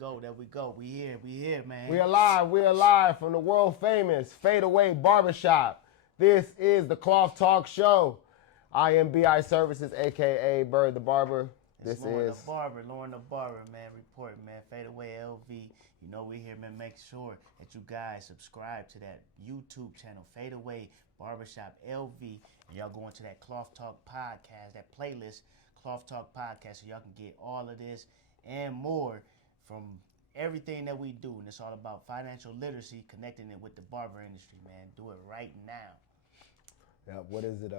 go. We here, man. We are live from the world famous Fadeaway Barbershop. This is the Cloth Talk Show. I am BI Services, aka Bird the Barber. It's Lauren the Barber, man, reporting, man. Fadeaway LV. You know we here, man. Make sure that you guys subscribe to that YouTube channel, Fadeaway Barbershop LV. And y'all go into that Cloth Talk podcast, that playlist, Cloth Talk podcast, so y'all can get all of this and more from everything that we do. And it's all about financial literacy, connecting it with the barber industry, man. Do it right now. Yeah, what is it?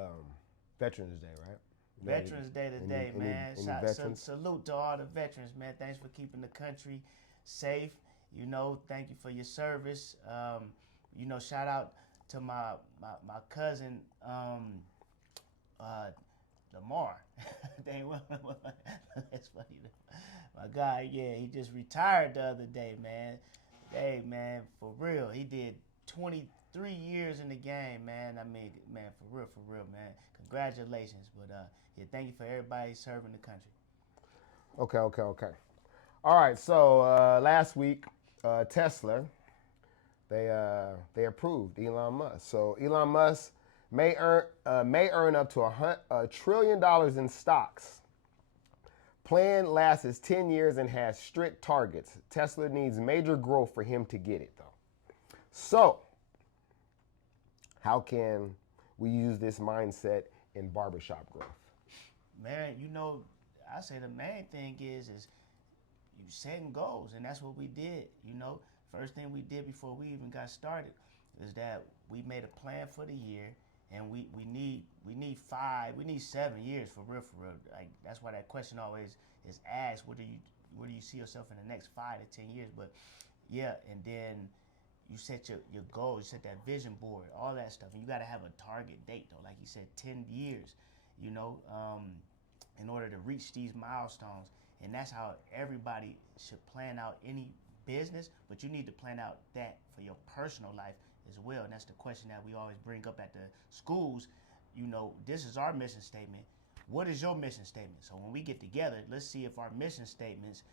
Veterans Day, right? Veterans Day today, man. Salute to all the veterans, man. Thanks for keeping the country safe. You know, thank you for your service. You know, shout out to my cousin, Lamar. That's funny. My guy, yeah, he just retired the other day, man. Hey, man, for real. He did 23 years in the game, man. I mean, man, for real, man. Congratulations. But, yeah, thank you for everybody serving the country. Okay. All right, so last week, Tesla, they approved Elon Musk. So Elon Musk may earn up to $1 trillion in stocks. Plan lasts 10 years and has strict targets. Tesla needs major growth for him to get it, though. So, how can we use this mindset in barbershop growth? Man, you know, I say the main thing is you setting goals, and that's what we did. You know, first thing we did before we even got started is that we made a plan for the year, and we need 7 years for real. Like, that's why that question always is asked: where do you see yourself in the next 5 to 10 years? But yeah, and then you set your goals, you set that vision board, all that stuff, and you got to have a target date though. Like you said, 10 years. You know, in order to reach these milestones, and that's how everybody should plan out any business. But you need to plan out that for your personal life as well. And that's the question that we always bring up at the schools. You know, this is our mission statement. What is your mission statement? So when we get together, let's see if our mission statements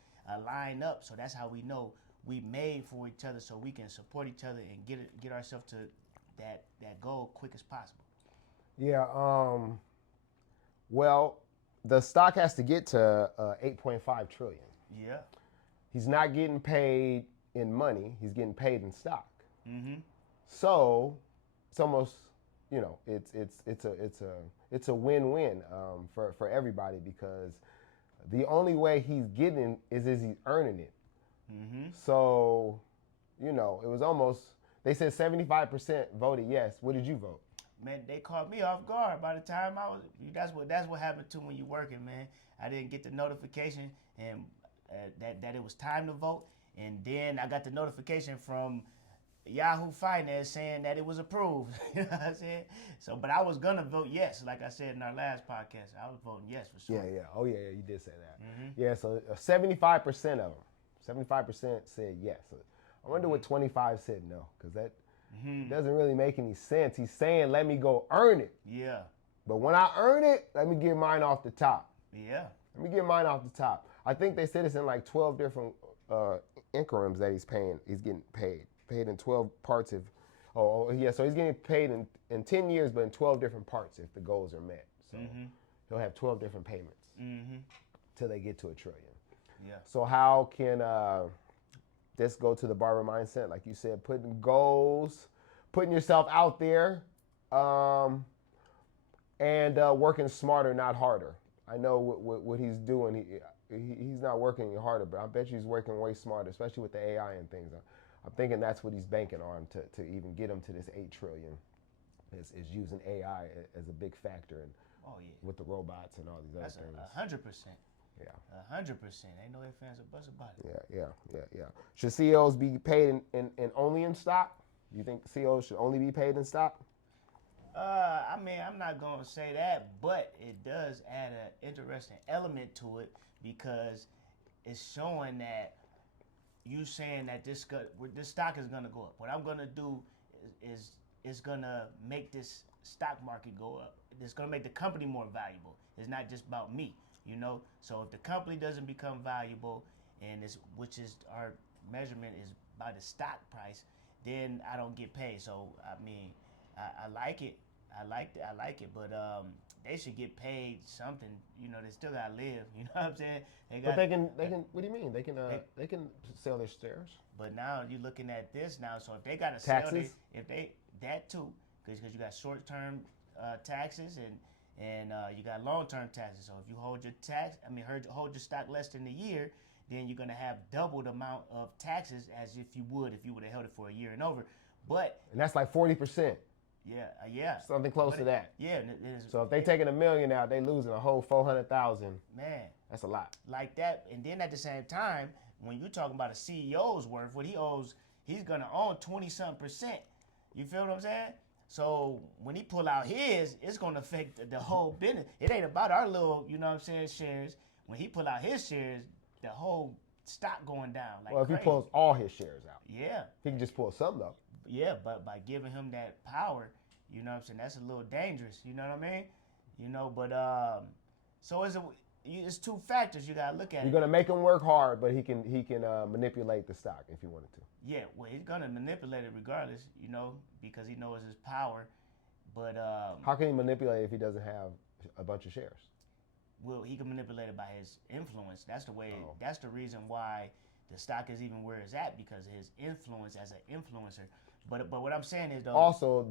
line up. So that's how we know we made for each other, so we can support each other and get ourselves to that goal quick as possible. Yeah. Well, the stock has to get to 8.5 trillion. Yeah. He's not getting paid in money. He's getting paid in stock. Mm-hmm. So it's almost, you know, it's a win-win for everybody, because the only way he's getting is he's earning it. Mm-hmm. So, you know, it was almost, they said 75% voted yes. What did you vote? Man, they caught me off guard. By the time that's what happened to when you're working, man. I didn't get the notification and that it was time to vote, and then I got the notification from Yahoo Finance saying that it was approved. You know what I'm saying? So, but I was gonna vote yes, like I said in our last podcast. I was voting yes for sure. Yeah. Oh yeah, you did say that. Mm-hmm. Yeah, so 75% of them, 75% said yes. So I wonder what 25 said no, because that doesn't really make any sense. He's saying, let me go earn it. Yeah. But when I earn it, let me get mine off the top. Yeah. Let me get mine off the top. I think they said it's in like 12 different increments that he's getting paid in 12 parts of, so he's getting paid in 10 years, but in 12 different parts if the goals are met. So he'll have 12 different payments till they get to $1 trillion. Yeah. So how can this go to the barber mindset? Like you said, putting goals, putting yourself out there, and working smarter, not harder. I know what he's doing. He's not working harder, but I bet you he's working way smarter, especially with the AI and things. I'm thinking that's what he's banking on to even get him to this 8 trillion. Is using AI as a big factor, and with the robots and all these other things. 100%. Yeah. 100%. Ain't no ifs, ands, or buts about it. Yeah. Should CEOs be paid in only in stock? You think CEOs should only be paid in stock? I mean, I'm not gonna say that, but it does add an interesting element to it, because it's showing that you saying that this stock is gonna go up. What I'm gonna do is gonna make this stock market go up. It's gonna make the company more valuable. It's not just about me, you know. So if the company doesn't become valuable, and which is our measurement is by the stock price, then I don't get paid. So I mean, I like it. I like it, but they should get paid something. You know, they still gotta live. You know what I'm saying? But they can. What do you mean? They can sell their shares. But now you're looking at this now. So if they gotta taxes, that too, because you got short-term taxes and you got long-term taxes. So if you hold your stock less than a year, then you're gonna have double the amount of taxes as if you would have held it for a year and over. And that's like 40%. Yeah. Something close to that. Yeah. So if they taking $1 million out, they losing a whole 400,000. Man, that's a lot. Like that, and then at the same time, when you're talking about a CEO's worth, what he owes, he's gonna own 20-something%. You feel what I'm saying? So when he pull out his, it's gonna affect the whole business. It ain't about our little, you know what I'm saying, shares. When he pull out his shares, the whole stock going down like crazy. If he pulls all his shares out. Yeah. He can just pull some though. Yeah, but by giving him that power, you know what I'm saying, that's a little dangerous. You know what I mean? You know, but so it's two factors you gotta look at. You're gonna make him work hard, but he can manipulate the stock if he wanted to. Yeah, well, he's gonna manipulate it regardless, you know, because he knows his power. But how can he manipulate if he doesn't have a bunch of shares? Well, he can manipulate it by his influence. That's the way. Oh. That's the reason why the stock is even where it's at, because of his influence as an influencer. But what I'm saying is though. Also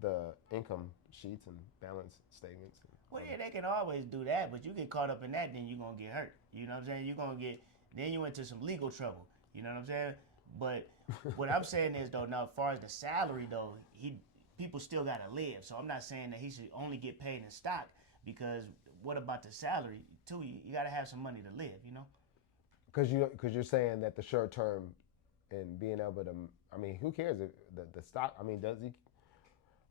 the income sheets and balance statements. Well, yeah, they can always do that, but you get caught up in that, then you're gonna get hurt. You know what I'm saying? Then you into some legal trouble. You know what I'm saying? But what I'm saying is though, now as far as the salary though, people still gotta live. So I'm not saying that he should only get paid in stock, because what about the salary too? You gotta have some money to live. You know? Because you're saying that the short term and being able to, I mean, who cares if the stock? I mean, does he?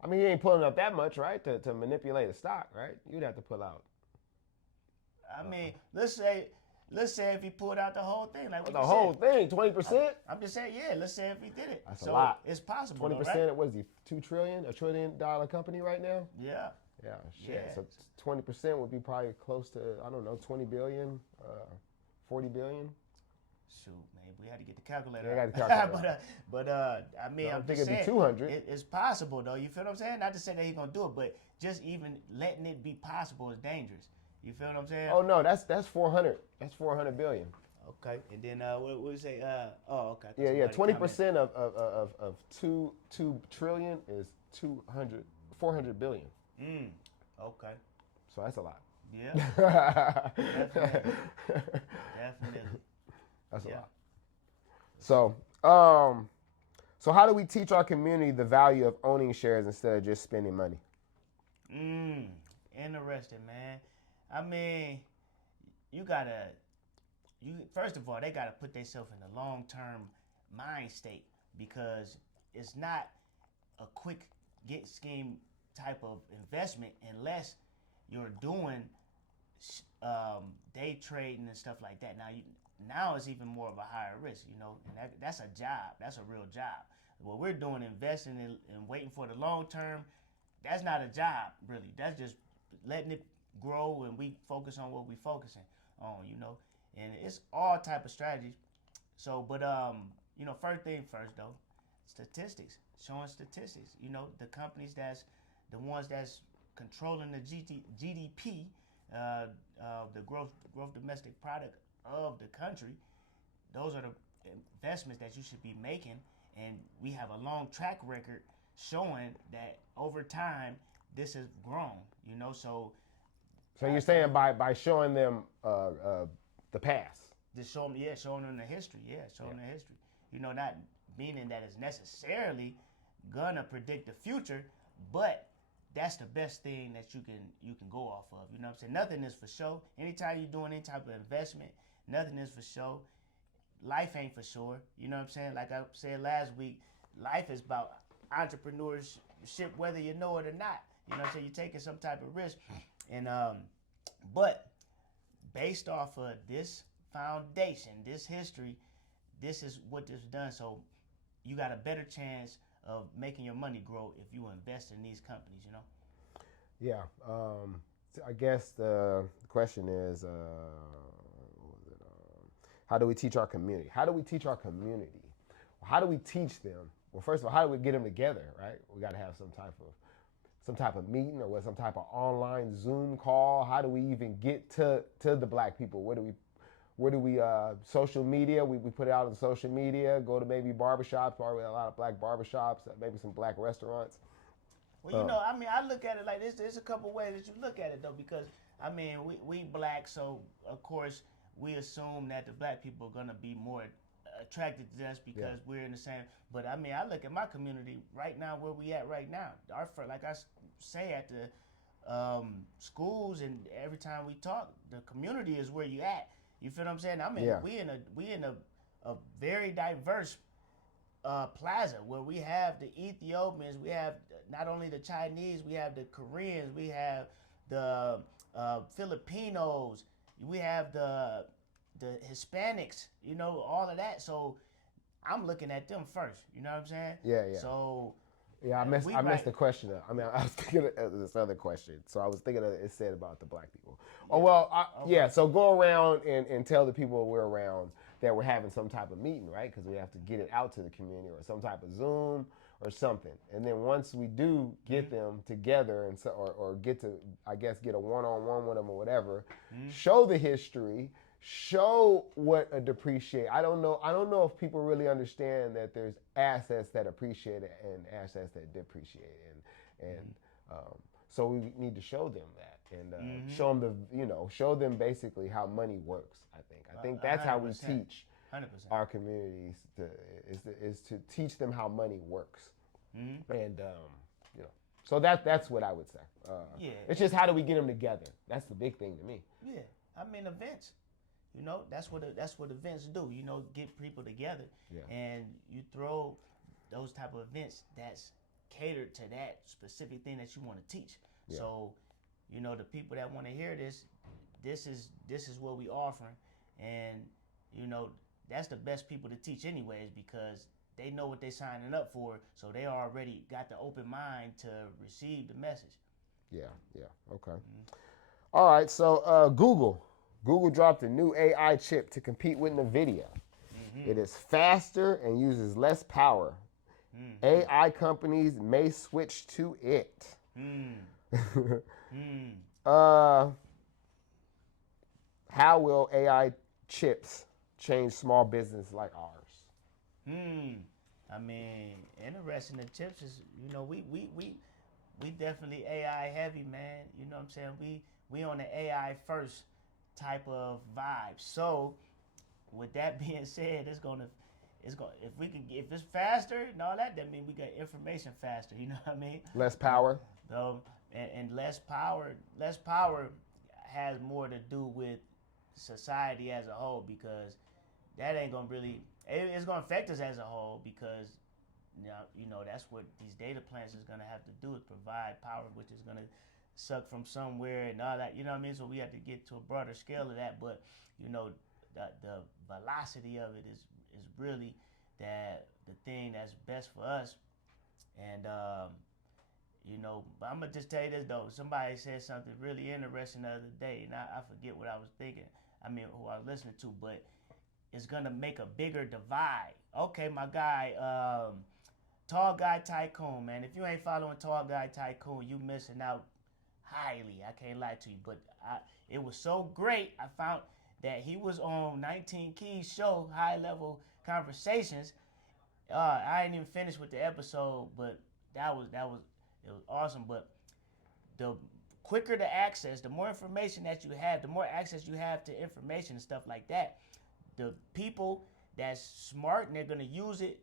I mean, he ain't pulling up that much, right, to manipulate a stock, right? You'd have to pull out. I mean, let's say if he pulled out the whole thing, like what the whole thing, 20%. I'm just saying, yeah. Let's say if he did it. That's a lot. It's possible. 20%. Right? What is he? $2 trillion, $1 trillion company right now? Yeah. Yeah. Shit. Yeah. So 20% would be probably close to, I don't know, 20 billion, 40 billion. Shoot, man, we had to get the calculator. Yeah, I got the calculator. but I mean, I'm think just it'd saying, be 200. It's possible though. You feel what I'm saying? Not to say that he's gonna do it, but just even letting it be possible is dangerous. You feel what I'm saying? Oh no, that's 400. That's 400 billion. Okay, and then what we say? Okay. Yeah. 20% of 2 trillion is 400 billion. Okay. So that's a lot. Yeah. Definitely. That's a lot. So, so how do we teach our community the value of owning shares instead of just spending money? Interesting, man. I mean, first of all, they gotta put themselves in a long-term mind state, because it's not a quick get scheme type of investment unless you're doing day trading and stuff like that. Now it's even more of a higher risk, you know, and that's a job. That's a real job. What we're doing, investing and waiting for the long term, that's not a job, really. That's just letting it grow, and we focus on what we focusing on, you know. And it's all type of strategies. So, but you know, first thing first though, statistics, showing statistics. You know, the companies the ones that's controlling the GDP, the gross domestic product of the country, those are the investments that you should be making. And we have a long track record showing that over time this has grown, you know. So you're saying by showing them the past, just showing them the history, the history, you know, not meaning that it's necessarily gonna predict the future, but that's the best thing that you can go off of. You know what I'm saying? Nothing is for show. Anytime you're doing any type of investment, nothing is for show. Life ain't for sure. You know what I'm saying? Like I said last week, life is about entrepreneurship, whether you know it or not. You know what I'm saying? You're taking some type of risk. And but based off of this foundation, this history, this is what this done. So you got a better chance of making your money grow if you invest in these companies, you know? Yeah. I guess the question is, what was it? How do we teach our community? How do we teach our community? How do we teach them? Well, first of all, how do we get them together, right? We got to have some type of meeting or some type of online Zoom call. How do we even get to the black people? Where do we social media? We put it out on social media. Go to maybe barbershops, probably a lot of black barbershops, maybe some black restaurants. Well, I mean, I look at it like this. There's a couple ways that you look at it, though, because, I mean, we black, so, of course, we assume that the black people are going to be more attracted to us because we're in the same. But, I mean, I look at my community right now, where we at right now. Like I say at the schools and every time we talk, the community is where you at. You feel what I'm saying? I mean, we in a very diverse plaza where we have the Ethiopians, we have not only the Chinese, we have the Koreans, we have the Filipinos, we have the Hispanics, all of that. So I'm looking at them first. You know what I'm saying? Yeah. So I missed the question. I mean, I was thinking of this other question. So I was thinking of it said about the black people. Oh, well, so go around and tell the people we're around that we're having some type of meeting, right? Because we have to get it out to the community or some type of Zoom or something. And then once we do get them together and or get to, I guess, get a one-on-one with them or whatever, show the history, show what a depreciate. I don't know if people really understand that there's assets that appreciate and assets that depreciate, so we need to show them that and show them basically how money works. I think that's 100%. How we teach 100%. our communities is to teach them how money works, and so that's what I would say. It's just how do we get them together? That's the big thing to me. Yeah, I mean events. That's what events do. Get people together, and you throw those type of events that's catered to that specific thing that you want to teach. Yeah. So, the people that want to hear this is what we offering, and that's the best people to teach anyways because they know what they're signing up for, so they already got the open mind to receive the message. Yeah, okay. All right, so Google dropped a new AI chip to compete with NVIDIA. It is faster and uses less power. AI companies may switch to it. How will AI chips change small business like ours? I mean, interesting. The chips is, we definitely AI heavy, man. You know what I'm saying? We on the AI first type of vibe. So, with that being said, if it's faster and all that means we get information faster. You know what I mean? Less power. And less power has more to do with society as a whole because that ain't gonna really. It's gonna affect us as a whole because that's what these data plants is gonna have to do is provide power, which is gonna suck from somewhere and all that, you know what I mean? So we have to get to a broader scale of that, but the velocity of it is really the thing that's best for us. And but I'm gonna just tell you this though. Somebody said something really interesting the other day, and I forget what I was thinking. I mean, who I was listening to, but it's gonna make a bigger divide. Okay, my guy, Tall Guy Tycoon, man. If you ain't following Tall Guy Tycoon, you missing out highly. I can't lie to you, but it was so great. I found that he was on 19 Keys show, High Level Conversations. I ain't even finished with the episode, but it was awesome. But the quicker the access, the more information that you have, the more access you have to information and stuff like that. The people that's smart and they're gonna use it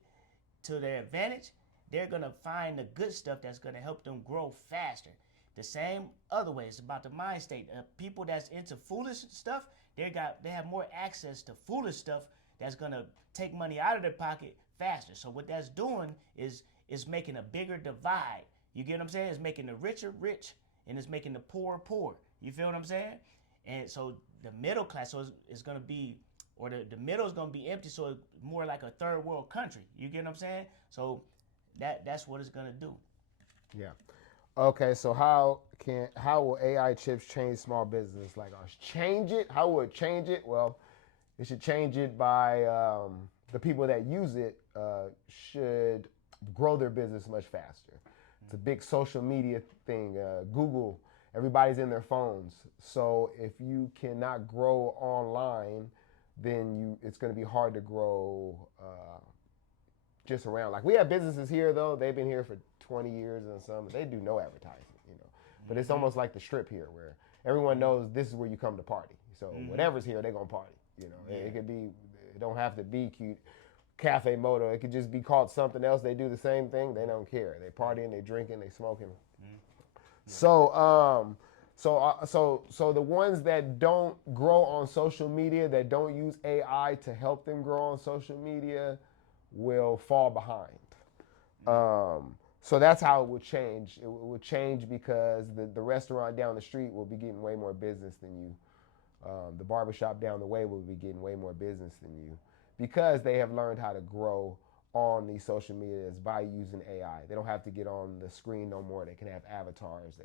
to their advantage, they're gonna find the good stuff that's gonna help them grow faster. The same other way, it's about the mind state. People that's into foolish stuff, they have more access to foolish stuff that's gonna take money out of their pocket faster. So what that's doing is making a bigger divide. You get what I'm saying? It's making the richer rich and it's making the poor poor. You feel what I'm saying? And so the middle class, so it's gonna be, or the middle is gonna be empty, so it's more like a third world country. You get what I'm saying? So that's what it's gonna do. Yeah. Okay, so how will AI chips change small business like ours? Change it? How will it change it? Well, It should change it by the people that use it should grow their business much faster. It's a big social media thing. Google, everybody's in their phones. So if you cannot grow online, then it's going to be hard to grow just around. Like we have businesses here though, they've been here for 20 years and some, they do no advertising, you know. But it's almost like the strip here where everyone knows this is where you come to party. So whatever's here, they're going to party, you know. It could be, it don't have to be cute. Cafe Moto, it could just be called something else. They do the same thing. They don't care. They partying, they drinking, they smoking. So, so the ones that don't grow on social media, that don't use AI to help them grow on social media, will fall behind. So that's how it would change. It would change because the restaurant down the street will be getting way more business than you. The barbershop down the way will be getting way more business than you because they have learned how to grow on these social medias by using AI. They don't have to get on the screen no more. They can have avatars.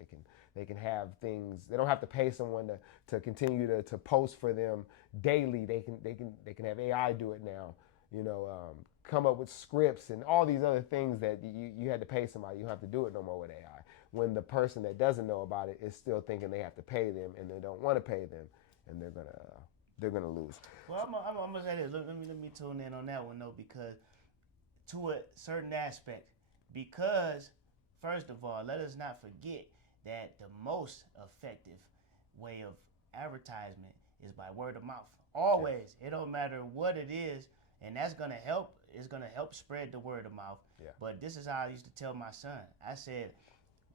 They can have things. They don't have to pay someone to continue to post for them daily. They can have AI do it now. You know, come up with scripts and all these other things that you had to pay somebody. You don't have to do it no more with AI. When the person that doesn't know about it is still thinking they have to pay them and they don't want to pay them, and they're gonna lose. Well, I'm gonna say this. Let me tune in on that one though, because to a certain aspect, because first of all, let us not forget that the most effective way of advertisement is by word of mouth. Always, it don't matter what it is, and that's gonna help. It's gonna help spread the word of mouth. Yeah. But this is how I used to tell my son. I said,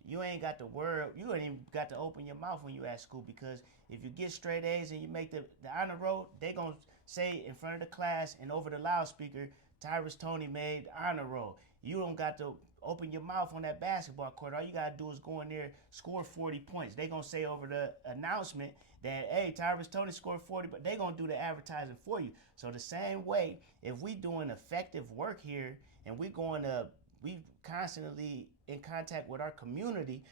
you ain't got the word. You ain't even got to open your mouth when you at school, because if you get straight A's and you make the honor roll, they gonna say in front of the class and over the loudspeaker, Tyrus Tony made honor roll. You don't got to open your mouth on that basketball court. All you gotta do is go in there, score 40 points. They gonna say over the announcement that, hey, Tyrus Tony scored 40, but they gonna do the advertising for you. So the same way, if we doing effective work here and we constantly in contact with our community,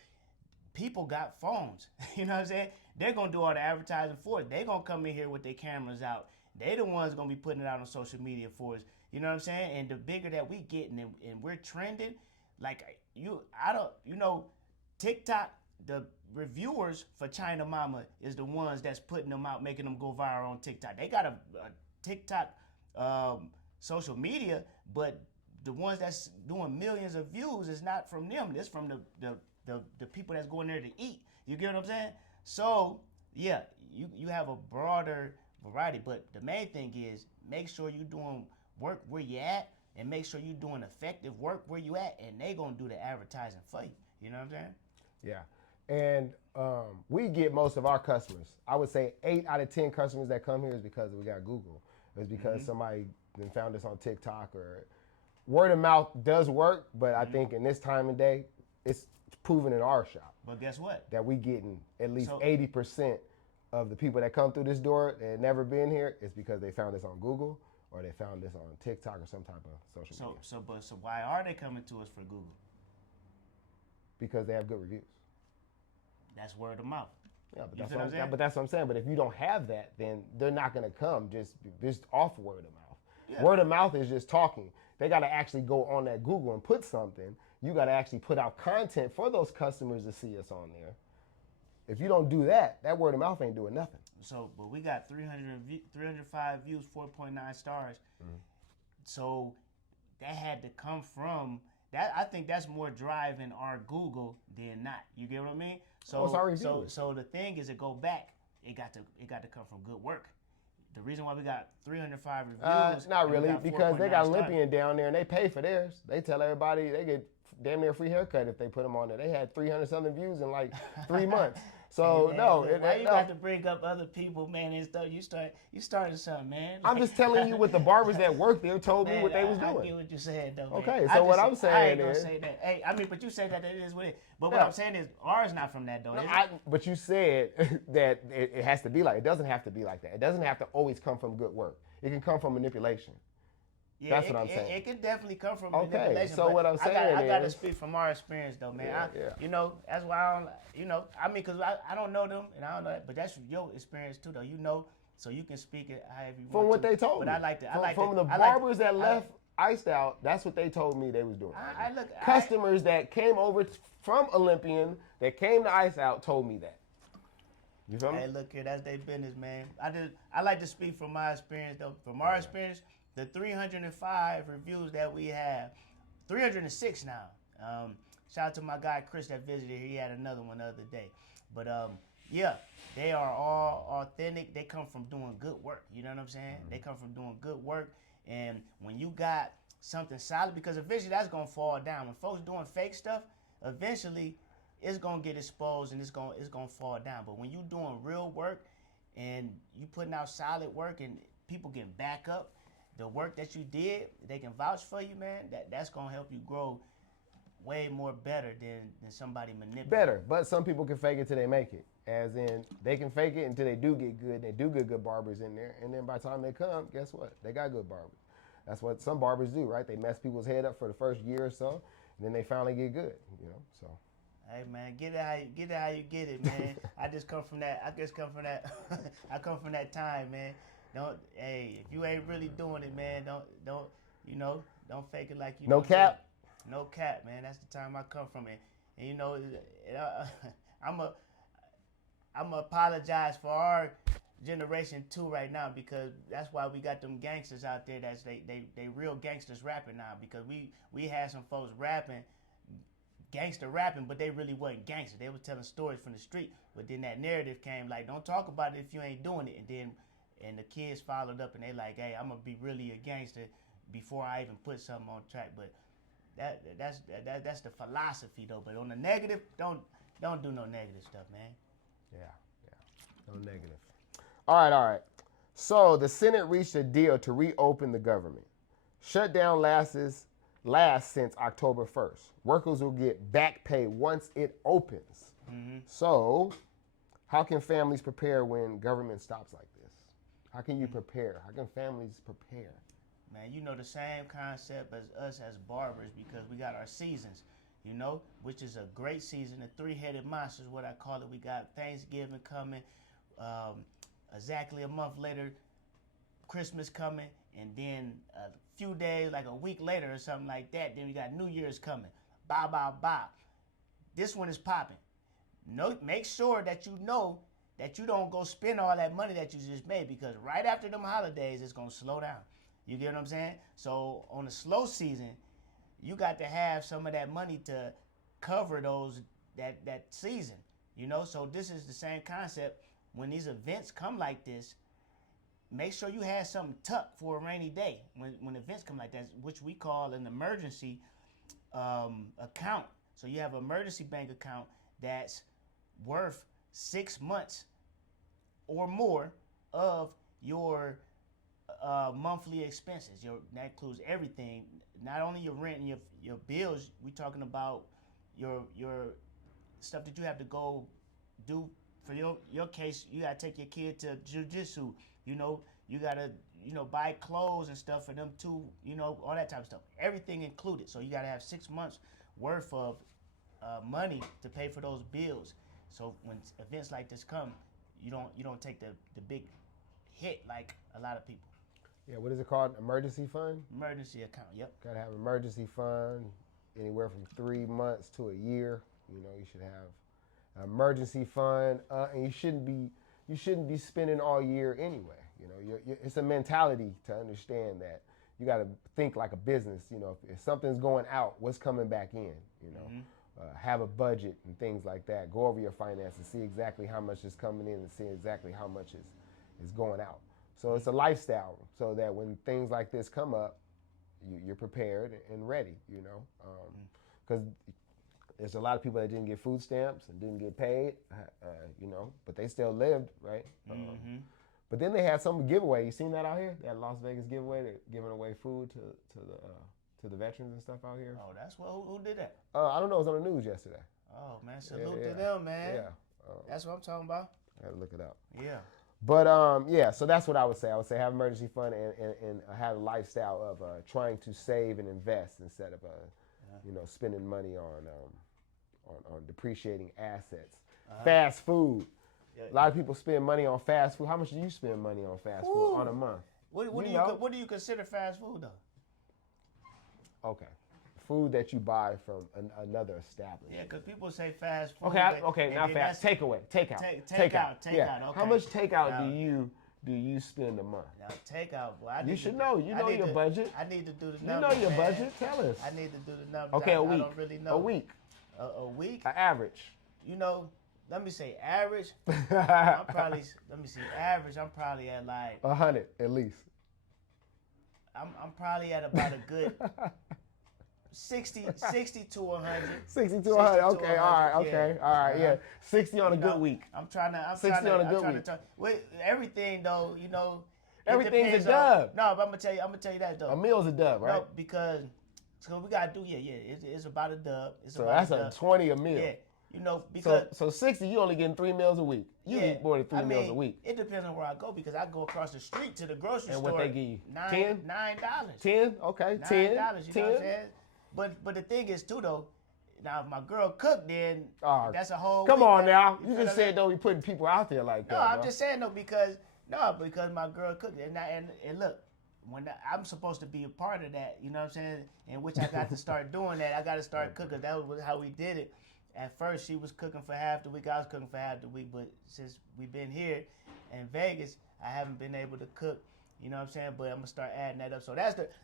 people got phones. You know what I'm saying? They're gonna do all the advertising for it. They're gonna come in here with their cameras out. They the ones gonna be putting it out on social media for us. You know what I'm saying? And the bigger that we getting and we're trending, like TikTok, the reviewers for China Mama is the ones that's putting them out, making them go viral on TikTok. They got a TikTok social media, but the ones that's doing millions of views is not from them. It's from the people that's going there to eat. You get what I'm saying? So yeah, you have a broader variety, but the main thing is make sure you're doing work where you at, and make sure you're doing effective work where you at, and they gonna do the advertising for you. You know what I'm saying? Yeah. And we get most of our customers. I would say 8 out of 10 customers that come here is because we got Google. It's because somebody then found us on TikTok, or word of mouth does work, but I think in this time of day, it's proven in our shop. But guess what? That we getting at least 80% of the people that come through this door that had never been here is because they found us on Google or they found us on TikTok or some type of social media. So why are they coming to us for Google? Because they have good reviews. That's word of mouth. Yeah, but that's what I'm saying. But if you don't have that, then they're not going to come just off word of mouth. Yeah. Word of mouth is just talking. They got to actually go on that Google and put something. You got to actually put out content for those customers to see us on there. If you don't do that, that word of mouth ain't doing nothing. So, but we got 305 views, 4.9 stars. Mm-hmm. So that had to come from that. I think that's more driving our Google than not. You get what I mean? So the thing is, it go back. It got to come from good work. The reason why we got 305 reviews. Not really, because they got Olympian down there and they pay for theirs. They tell everybody they get damn near free haircut if they put them on there. They had 300 something views in like 3 months. So hey, no, why you got to bring up other people, man, and stuff? You started something, man. I'm just telling you what the barbers that worked there told me what they was doing. I get what you said, though. Man. Okay, so what I'm saying is, I ain't gonna say that. Hey, I mean, but you said that it is what it is. But what I'm saying is, ours not from that, though. No, but you said that it has to be like. It doesn't have to be like that. It doesn't have to always come from good work. It can come from manipulation. Yeah, that's what I'm saying. It can definitely come from manipulation. Okay, so what I'm saying is, I got to speak from our experience, though, man. You know, that's why I don't, because I mean, because I don't know them, and I don't know that, but that's your experience, too, though. You know, So you can speak it however you From want what to. they told but me. I like to. From the barbers that left iced out, that's what they told me they was doing. Customers that came over from Olympian that came to ice out told me that. You feel me? Hey, look here, that's their business, man. I like to speak from my experience though. From our experience, the 305 reviews that we have, 306 now. Shout out to my guy Chris that visited. He had another one the other day. But yeah, they are all authentic. They come from doing good work. You know what I'm saying? They come from doing good work. And when you got something solid, because eventually that's gonna fall down. When folks doing fake stuff, eventually it's gonna get exposed and it's gonna fall down. But when you doing real work and you putting out solid work and people can back up the work that you did, they can vouch for you, man. That's gonna help you grow way more better than somebody manipulating. Better, but some people can fake it till they make it. As in, they can fake it until they do get good. They do get good barbers in there, and then by the time they come, guess what? They got good barbers. That's what some barbers do, right? They mess people's head up for the first year or so, and then they finally get good. You know, so. Hey man, get it how you get it, man. I come from that. I come from that time, man. If you ain't really doing it, man, don't fake it like you. No cap. No cap, man. That's the time I come from, and you know, I'm apologize for our generation too right now, because that's why we got them gangsters out there. That's they real gangsters rapping now, because we had some folks rapping. Gangster rapping, but they really wasn't gangster. They was telling stories from the street, but then that narrative came like, don't talk about it if you ain't doing it. And the kids followed up and they like, hey, I'm gonna be really a gangster before I even put something on track. But that's the philosophy though. But on the negative, don't do no negative stuff, man. Yeah, no negative. All right. So the Senate reached a deal to reopen the government. Shutdown lasts since October 1st. Workers will get back pay once it opens. Mm-hmm. So, how can families prepare when government stops like this? How can you prepare? How can families prepare? Man, you know the same concept as us as barbers, because we got our seasons, you know, which is a great season. The three-headed monster is what I call it. We got Thanksgiving coming, exactly a month later, Christmas coming, and then a few days, like a week later or something like that, then we got New Year's coming. Bow, bow, bow. This one is popping. Make sure that you know that you don't go spend all that money that you just made, because right after them holidays, it's going to slow down. You get what I'm saying? So on the slow season, you got to have some of that money to cover that season, you know? So this is the same concept. When these events come like this, make sure you have something tucked for a rainy day when events come like that, which we call an emergency account. So you have an emergency bank account that's worth 6 months or more of your monthly expenses. That includes everything, not only your rent and your bills. We're talking about your stuff that you have to go do. For your case, you gotta take your kid to jiu-jitsu. You know, you gotta buy clothes and stuff for them too. You know, all that type of stuff. Everything included. So you gotta have 6 months worth of money to pay for those bills. So when events like this come, you don't take the big hit like a lot of people. Yeah, what is it called? Emergency fund? Emergency account, yep. Gotta have emergency fund, anywhere from 3 months to a year. You know, you should have an emergency fund, and you shouldn't be spending all year anyway. You know, it's a mentality to understand that you got to think like a business. You know, if something's going out, what's coming back in? You know, have a budget and things like that. Go over your finances, see exactly how much is coming in, and see exactly how much is going out. So it's a lifestyle, so that when things like this come up, you're prepared and ready. You know, because there's a lot of people that didn't get food stamps and didn't get paid. You know, but they still lived, right? But then they had some giveaway. You seen that out here? That Las Vegas giveaway. They're giving away food to the veterans and stuff out here. Oh, that's who did that? I don't know. It was on the news yesterday. Oh man, salute to them, man. Yeah, that's what I'm talking about. I gotta look it up. Yeah. But yeah, so that's what I would say. I would say have emergency fund and have a lifestyle of trying to save and invest instead of spending money on depreciating assets. Fast food. A lot of people spend money on fast food. How much do you spend money on fast food on a month? What do you consider fast food though? Okay. Food that you buy from another establishment. Yeah, because people say fast food. Okay, not fast. Takeaway, takeout. Takeout. Yeah. Okay. How much takeout do you spend a month? Now takeout, boy. You should know. You know your budget. I need to do the You numbers. know your man. budget. Tell us. I need to do the numbers. Okay, a week. I don't really know. A week. A week? An average. You know, let me say average. I'm probably. Let me see. Average. I'm probably at like 100 at least. I'm probably at about a good 60 to 100. 60 to 100. Okay, all right, okay, all right, yeah. 60 on a good week. I'm trying to. 60 on a good week. With everything though, you know. Everything's a dub. No, but I'm gonna tell you that though. A meal's a dub, right? No, because we gotta do. It's about a dub. So that's a 20 a meal. Yeah. You know, because so 60, you only getting 3 meals a week. You eat more than 3 meals a week. It depends on where I go because I go across the street to the grocery store. And what they give you? $9. $10? Okay, $10. $9, you know what I'm saying? But the thing is too though, now if my girl cooked, then that's a whole Come week, on now. You just said don't be putting people out there like that. No, I'm just saying though because my girl cooked. And look, I'm supposed to be a part of that, you know what I'm saying? In which I got to start doing that. I got to start cooking. That was how we did it. At first, she was cooking for half the week. I was cooking for half the week. But since we've been here in Vegas, I haven't been able to cook. You know what I'm saying? But I'm gonna start adding that up. So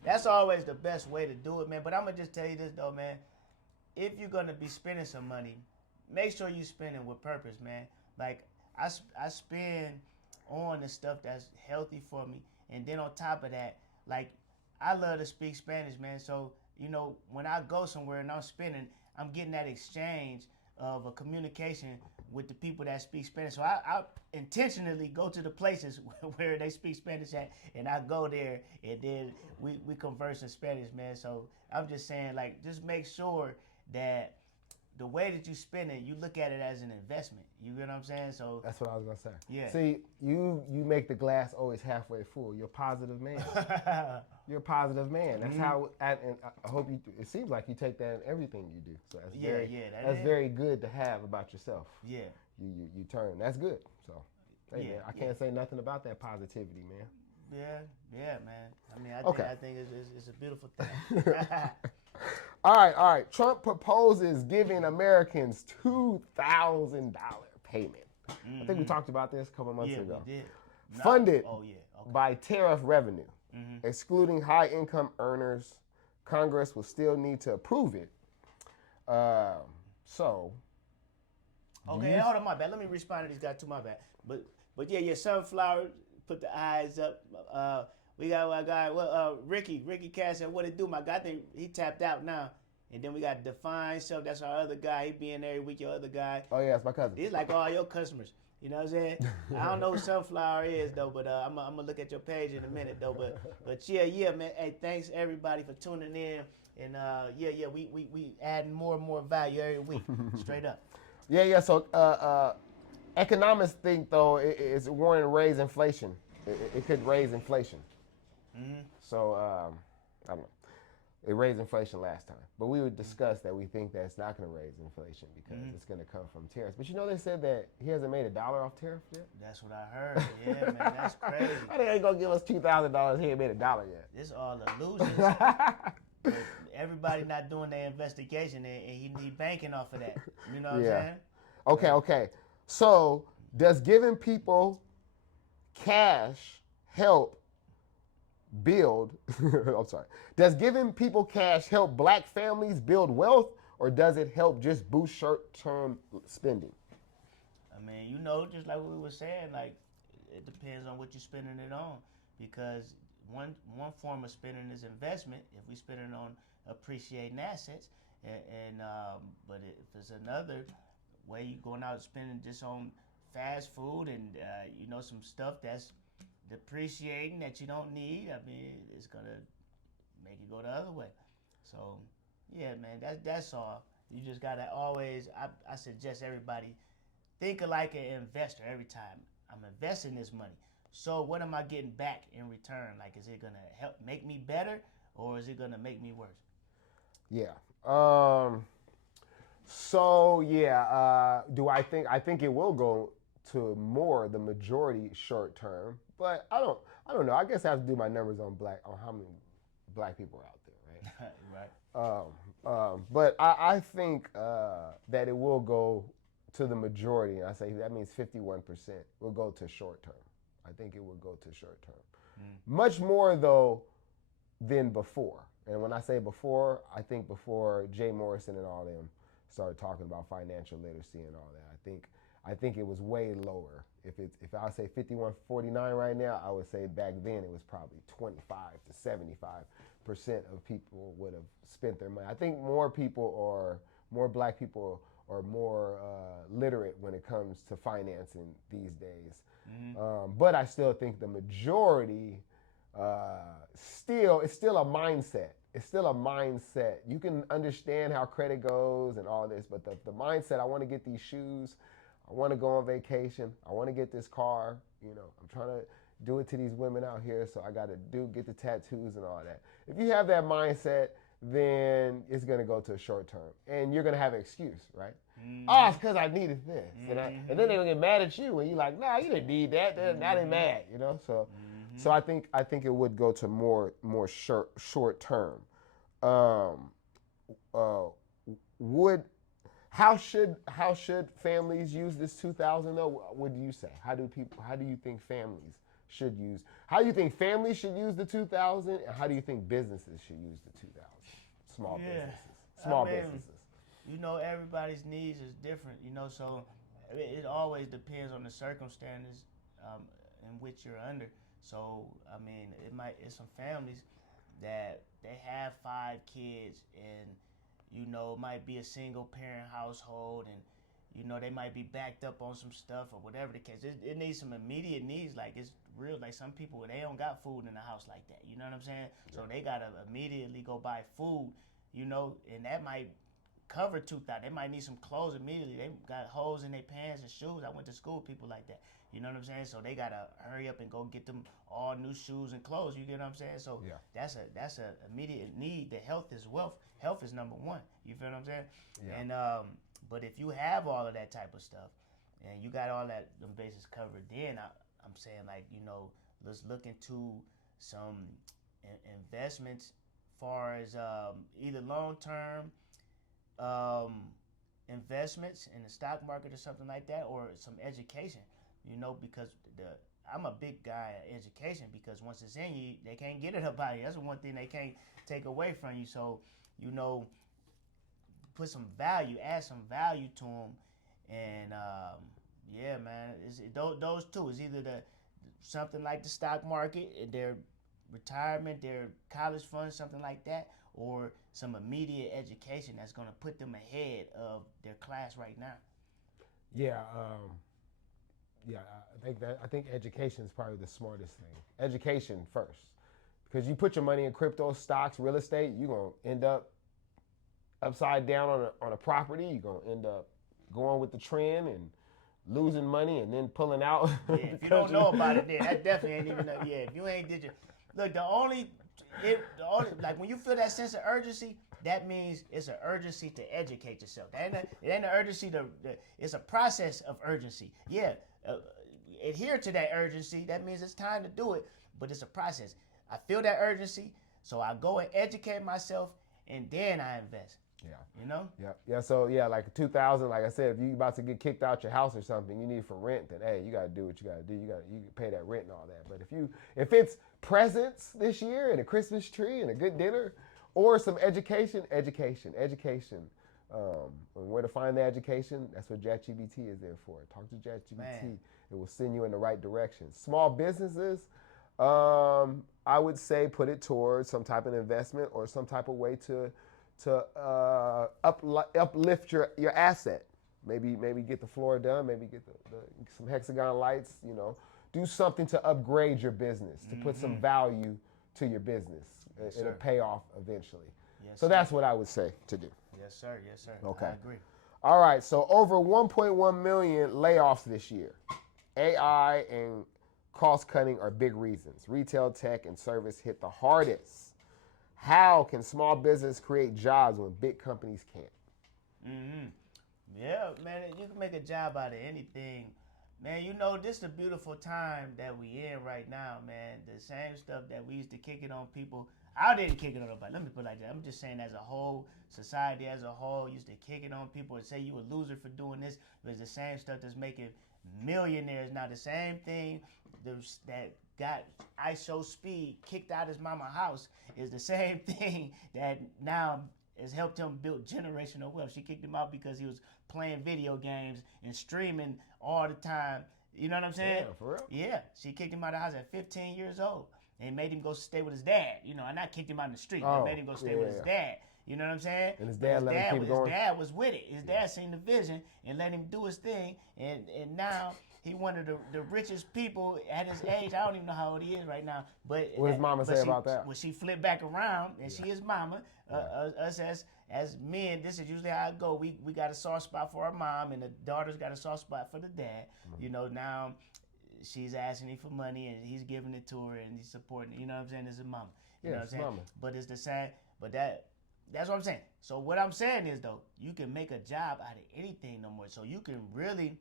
that's always the best way to do it, man. But I'm gonna just tell you this though, man. If you're gonna be spending some money, make sure you spend it with purpose, man. Like I spend on the stuff that's healthy for me, and then on top of that, like I love to speak Spanish, man. So you know when I go somewhere and I'm spending, I'm getting that exchange of a communication with the people that speak Spanish. So I intentionally go to the places where they speak Spanish at, and I go there, and then we converse in Spanish, man. So I'm just saying, like, just make sure that the way that you spend it, you look at it as an investment. You get what I'm saying? So that's what I was gonna say. Yeah. See, you make the glass always halfway full. You're a positive man. You're a positive man. That's how. And I hope you. It seems like you take that in everything you do. So that's that's very good to have about yourself. Yeah. You turn. That's good. So, hey man, I can't say nothing about that positivity, man. Yeah, man. I mean, I think it's a beautiful thing. All right. Trump proposes giving Americans $2,000 payment. I think we talked about this a couple months ago. We did. Funded by tariff revenue, excluding high-income earners. Congress will still need to approve it. Okay, hold on, my bad. Let me respond to these guys too, my bad. But yeah, Sunflower put the eyes up. We got our guy, Ricky Cass said, what it do, my guy? I think he tapped out now. And then we got Define Self, that's our other guy. He be in every week, your other guy. Oh, yeah, it's my cousin. He's like all your customers. You know what I'm saying? I don't know who Sunflower is, though, but I'm going to look at your page in a minute, though. But yeah, man. Hey, thanks, everybody, for tuning in. And, we adding more and more value every week, straight up. Yeah, so economists think, though, it's warning to raise inflation. It could raise inflation. So, I don't know. It raised inflation last time. But we would discuss that we think that it's not going to raise inflation because it's going to come from tariffs. But you know they said that he hasn't made $1 off tariff yet? That's what I heard. Yeah, man, that's crazy. I think ain't going to give us $2,000. He ain't made $1 yet. This all illusions. But everybody not doing their investigation, and he banking off of that. You know what I'm saying? Okay. So does giving people cash help build, does giving people cash help black families build wealth, or does it help just boost short-term spending? I mean, you know, just like we were saying, like, it depends on what you're spending it on, because one form of spending is investment, if we spend it on appreciating assets, but if it's another way you going out spending just on fast food and, some stuff that's depreciating that you don't need, I mean, it's gonna make it go the other way. So, yeah, man, that's all. You just gotta always. I suggest everybody think of like an investor every time. I'm investing this money. So, what am I getting back in return? Like, is it gonna help make me better, or is it gonna make me worse? Yeah. Do I think it will go to more the majority short term, but I don't know. I guess I have to do my numbers on how many black people are out there, right? Right. But I think that it will go to the majority, and I say that means 51% will go to short term. I think it will go to short term. Much more though than before. And when I say before, I think before Jay Morrison and all them started talking about financial literacy and all that. I think it was way lower. If I say 51-49 right now, I would say back then it was probably 25 to 75% of people would have spent their money. I think more black people are more literate when it comes to financing these days. But I still think the majority it's still a mindset. It's still a mindset. You can understand how credit goes and all this, but the mindset, I want to get these shoes, I want to go on vacation, I want to get this car, I'm trying to do it to these women out here, so I got to get the tattoos and all that. If you have that mindset, then it's going to go to a short term, and you're going to have an excuse, right? Oh, it's because I needed this, and then they're going to get mad at you, and you're like, nah, you didn't need that. Now they're mad, So I think it would go to more short term. How should families use this 2,000 though? What do you say? How do you think families should use? How do you think families should use the 2,000? And how do you think businesses should use the 2,000? Small businesses. Everybody's needs is different. So it always depends on the circumstances in which you're under. So it's some families that they have 5 kids, and it might be a single parent household, and they might be backed up on some stuff or whatever the case. It needs some immediate needs, like it's real. Like some people, they don't got food in the house like that. You know what I'm saying? Yeah. So they gotta immediately go buy food, and that might cover 2,000. They might need some clothes immediately. They got holes in their pants and shoes. I went to school with people like that. You know what I'm saying? So they gotta hurry up and go get them all new shoes and clothes. You get what I'm saying? So yeah. That's a immediate need. The health is wealth. Health is number one. You feel what I'm saying? Yeah. And but if you have all of that type of stuff, and you got all them bases covered, then I'm saying let's look into some investments, far as either long term investments in the stock market or something like that, or some education. Because I'm a big guy at education, because once it's in you, they can't get it up out of you. That's the one thing they can't take away from you. So, put some value, add some value to them, and yeah, man, those two is either something like the stock market, their retirement, their college funds, something like that, or some immediate education that's going to put them ahead of their class right now. Yeah. I think education is probably the smartest thing. Education first, because you put your money in crypto, stocks, real estate, you're gonna end up upside down on a property. You're gonna end up going with the trend and losing money and then pulling out. Yeah, if you don't know about it, then that definitely ain't even. Yeah, if you ain't did your look, the only like when you feel that sense of urgency, that means it's an urgency to educate yourself. It ain't an urgency it's a process of urgency. Yeah. Adhere to that urgency. That means it's time to do it, but it's a process. I feel that urgency, so I go and educate myself, and then I invest. Yeah. Yeah. So like 2,000. Like I said, if you about to get kicked out your house or something, you need it for rent. Then hey, you got to do what you got to do. You pay that rent and all that. But if it's presents this year and a Christmas tree and a good dinner, or some education. And where to find the education, that's what ChatGPT is there for. Talk to ChatGPT. It will send you in the right direction. Small businesses, I would say put it towards some type of investment or some type of way to uplift your asset. Maybe get the floor done, maybe get some hexagon lights, do something to upgrade your business, to put some value to your business. Yes, it'll pay off eventually. Yes, so that's what I would say to do. Yes, sir. Okay. I agree. All right. So over 1.1 million layoffs this year. AI and cost cutting are big reasons. Retail, tech, and service hit the hardest. How can small business create jobs when big companies can't? Yeah, man. You can make a job out of anything, Man, you know, this is a beautiful time that we in right now, man. The same stuff that we used to kick it on people. I didn't kick it on nobody. Let me put it like that. I'm just saying as a whole, society as a whole used to kick it on people and say you a loser for doing this. But it's the same stuff that's making millionaires now. The same thing that got ISO Speed kicked out his mama house is the same thing that now has helped him build generational wealth. She kicked him out because he was playing video games and streaming all the time. You know what I'm saying? Yeah, for real? Yeah. She kicked him out of the house at 15 years old and made him go stay with his dad. You know, and not kicked him out in the street, but made him go stay with his dad. You know what I'm saying? And his dad let him keep going? His dad was with it. His dad seen the vision and let him do his thing. And now he one of the richest people at his age. I don't even know how old he is right now. But what does mama say about that? Well, she flipped back around, and she is mama. Us as men, this is usually how it go. We got a soft spot for our mom, and the daughter's got a soft spot for the dad. You know, now she's asking him for money, and he's giving it to her, and he's supporting. You know what I'm saying? It's a mama. You know what I'm saying? Mama. But it's the same. But that's what I'm saying. So what I'm saying is though, you can make a job out of anything no more. So you can really,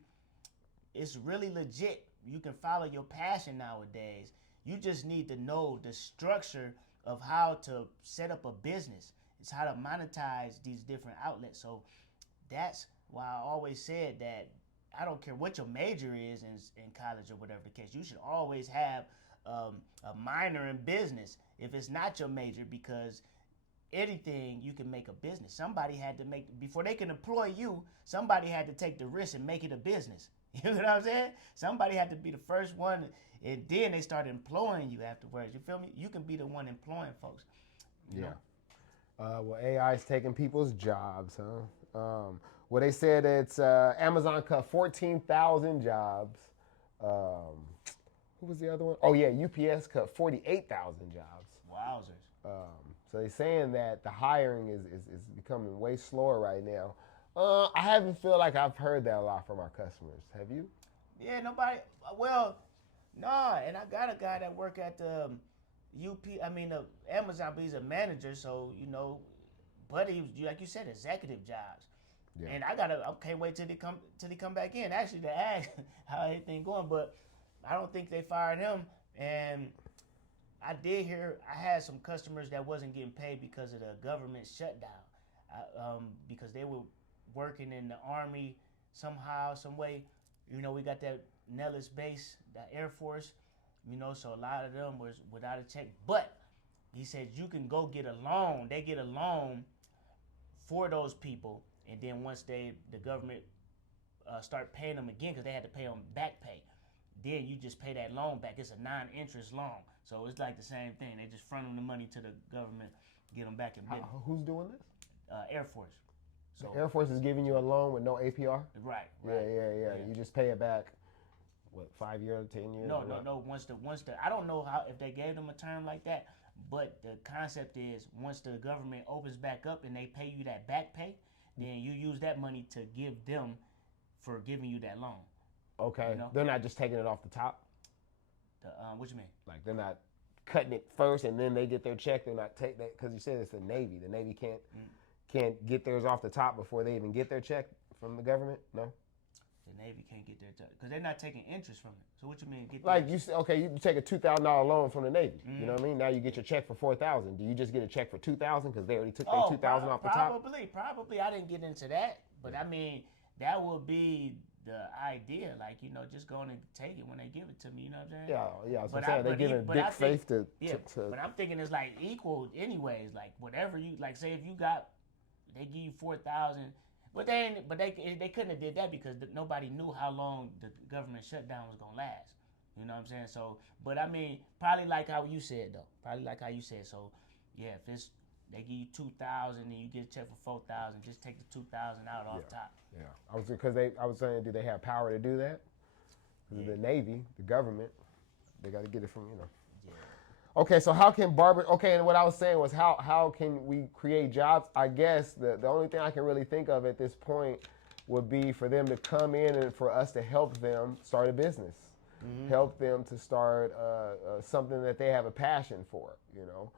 it's really legit. You can follow your passion nowadays. You just need to know the structure of how to set up a business. It's how to monetize these different outlets. So that's why I always said that I don't care what your major is in college or whatever the case. You should always have a minor in business if it's not your major, because anything you can make a business. Somebody had to make, before they can employ you, somebody had to take the risk and make it a business. You know what I'm saying? Somebody had to be the first one, and then they started employing you afterwards. You feel me? You can be the one employing folks. You know? Well, AI is taking people's jobs, huh? Well, they said it's Amazon cut 14,000 jobs. Who was the other one? Oh, yeah, UPS cut 48,000 jobs. Wowzers. So they're saying that the hiring is becoming way slower right now. I haven't feel like I've heard that a lot from our customers. Have you? Yeah, nobody. Well, nah. And I got a guy that work at the Amazon, but he's a manager. So you know, but he was, like you said, executive jobs. Yeah. And I can't wait till he come back in. Actually, to ask how everything going, but I don't think they fired him. And I did hear I had some customers that wasn't getting paid because of the government shutdown, because they were working in the Army somehow, some way. You know, we got that Nellis base, the Air Force. You know, so a lot of them was without a check. But he said you can go get a loan. They get a loan for those people, and then once the government start paying them again, because they had to pay them back pay, then you just pay that loan back. It's a non-interest loan. So it's like the same thing. They just front them the money to the government, get them back in business. Who's doing this? Air Force. So the Air Force is giving you a loan with no APR? Right. Yeah. You just pay it back, what, 5 years, 10 years? No. Once the I don't know how, if they gave them a term like that, but the concept is once the government opens back up and they pay you that back pay, then you use that money to give them for giving you that loan. Okay. You know? They're not just taking it off the top? What you mean? Like they're not cutting it first and then they get their check. They're not take that, because you said it's the Navy. The Navy can't get theirs off the top before they even get their check from the government. No. The Navy can't get their check because they're not taking interest from it. So what you mean? Like you say, okay, you take a $2,000 loan from the Navy. You know what I mean? Now you get your check for $4,000. Do you just get a check for $2,000 because they already took their $2,000 off the top? Probably. I didn't get into that, but I mean that would be the idea, like, you know, just going and take it when they give it to me, you know what I'm saying? Yeah. So they're giving big faith to. But I'm thinking it's like equal anyways. Like whatever you like, say if you got, they give you 4,000, but they couldn't have did that because nobody knew how long the government shutdown was gonna last. You know what I'm saying? So, but I mean, probably like how you said though. So, yeah, if it's they give you 2,000 and you get a check for 4,000, just take the 2,000 out off top. Yeah, I was saying, do they have power to do that? Because the Navy, the government, they got to get it from, you know. Yeah. Okay, so how can and what I was saying was how can we create jobs? I guess the only thing I can really think of at this point would be for them to come in and for us to help them start a business. Mm-hmm. Help them to start something that they have a passion for, you know.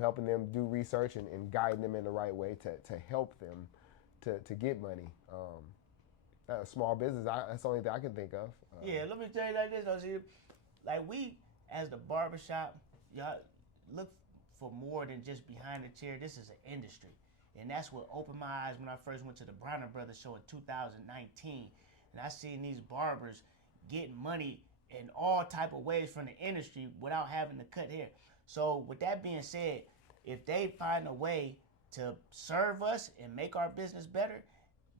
Helping them do research and guiding them in the right way to help them to get money. Small business. That's the only thing I can think of. Yeah, let me tell you like this, though. See, like we, as the barbershop, y'all look for more than just behind the chair. This is an industry. And that's what opened my eyes when I first went to the Bronner Brothers show in 2019. And I seen these barbers getting money in all type of ways from the industry without having to cut hair. So with that being said, if they find a way to serve us and make our business better,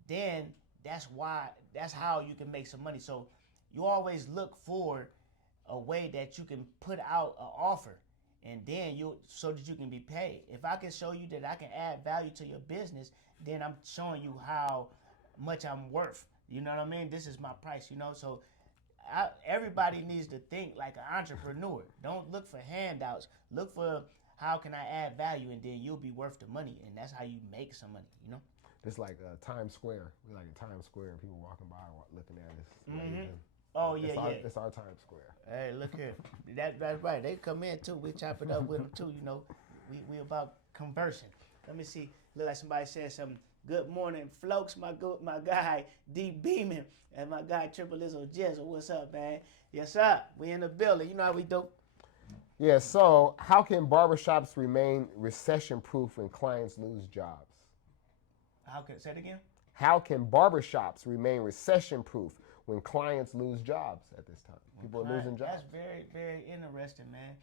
then that's how you can make some money. So you always look for a way that you can put out an offer, and then so that you can be paid. If I can show you that I can add value to your business, then I'm showing you how much I'm worth. You know what I mean? This is my price, So everybody needs to think like an entrepreneur. Don't look for handouts. Look for how can I add value, and then you'll be worth the money, and that's how you make some money. It's like Times Square. We're like in Times Square, and people walking by looking at us. Mm-hmm. Oh, yeah, It's our Times Square. Hey, look here. That's right. They come in, too. We chop it up with them, too, We about conversing. Let me see. Look like somebody said something. Good morning, folks. My guy, D Beeman, and my guy, Triple Izzo Jizzle. What's up, man? Yes, sir. We in the building. You know how we do. Yeah, so how can barbershops remain recession-proof when clients lose jobs? Say it again? How can barbershops remain recession-proof when clients lose jobs at this time? People are losing jobs. That's very, very interesting, man.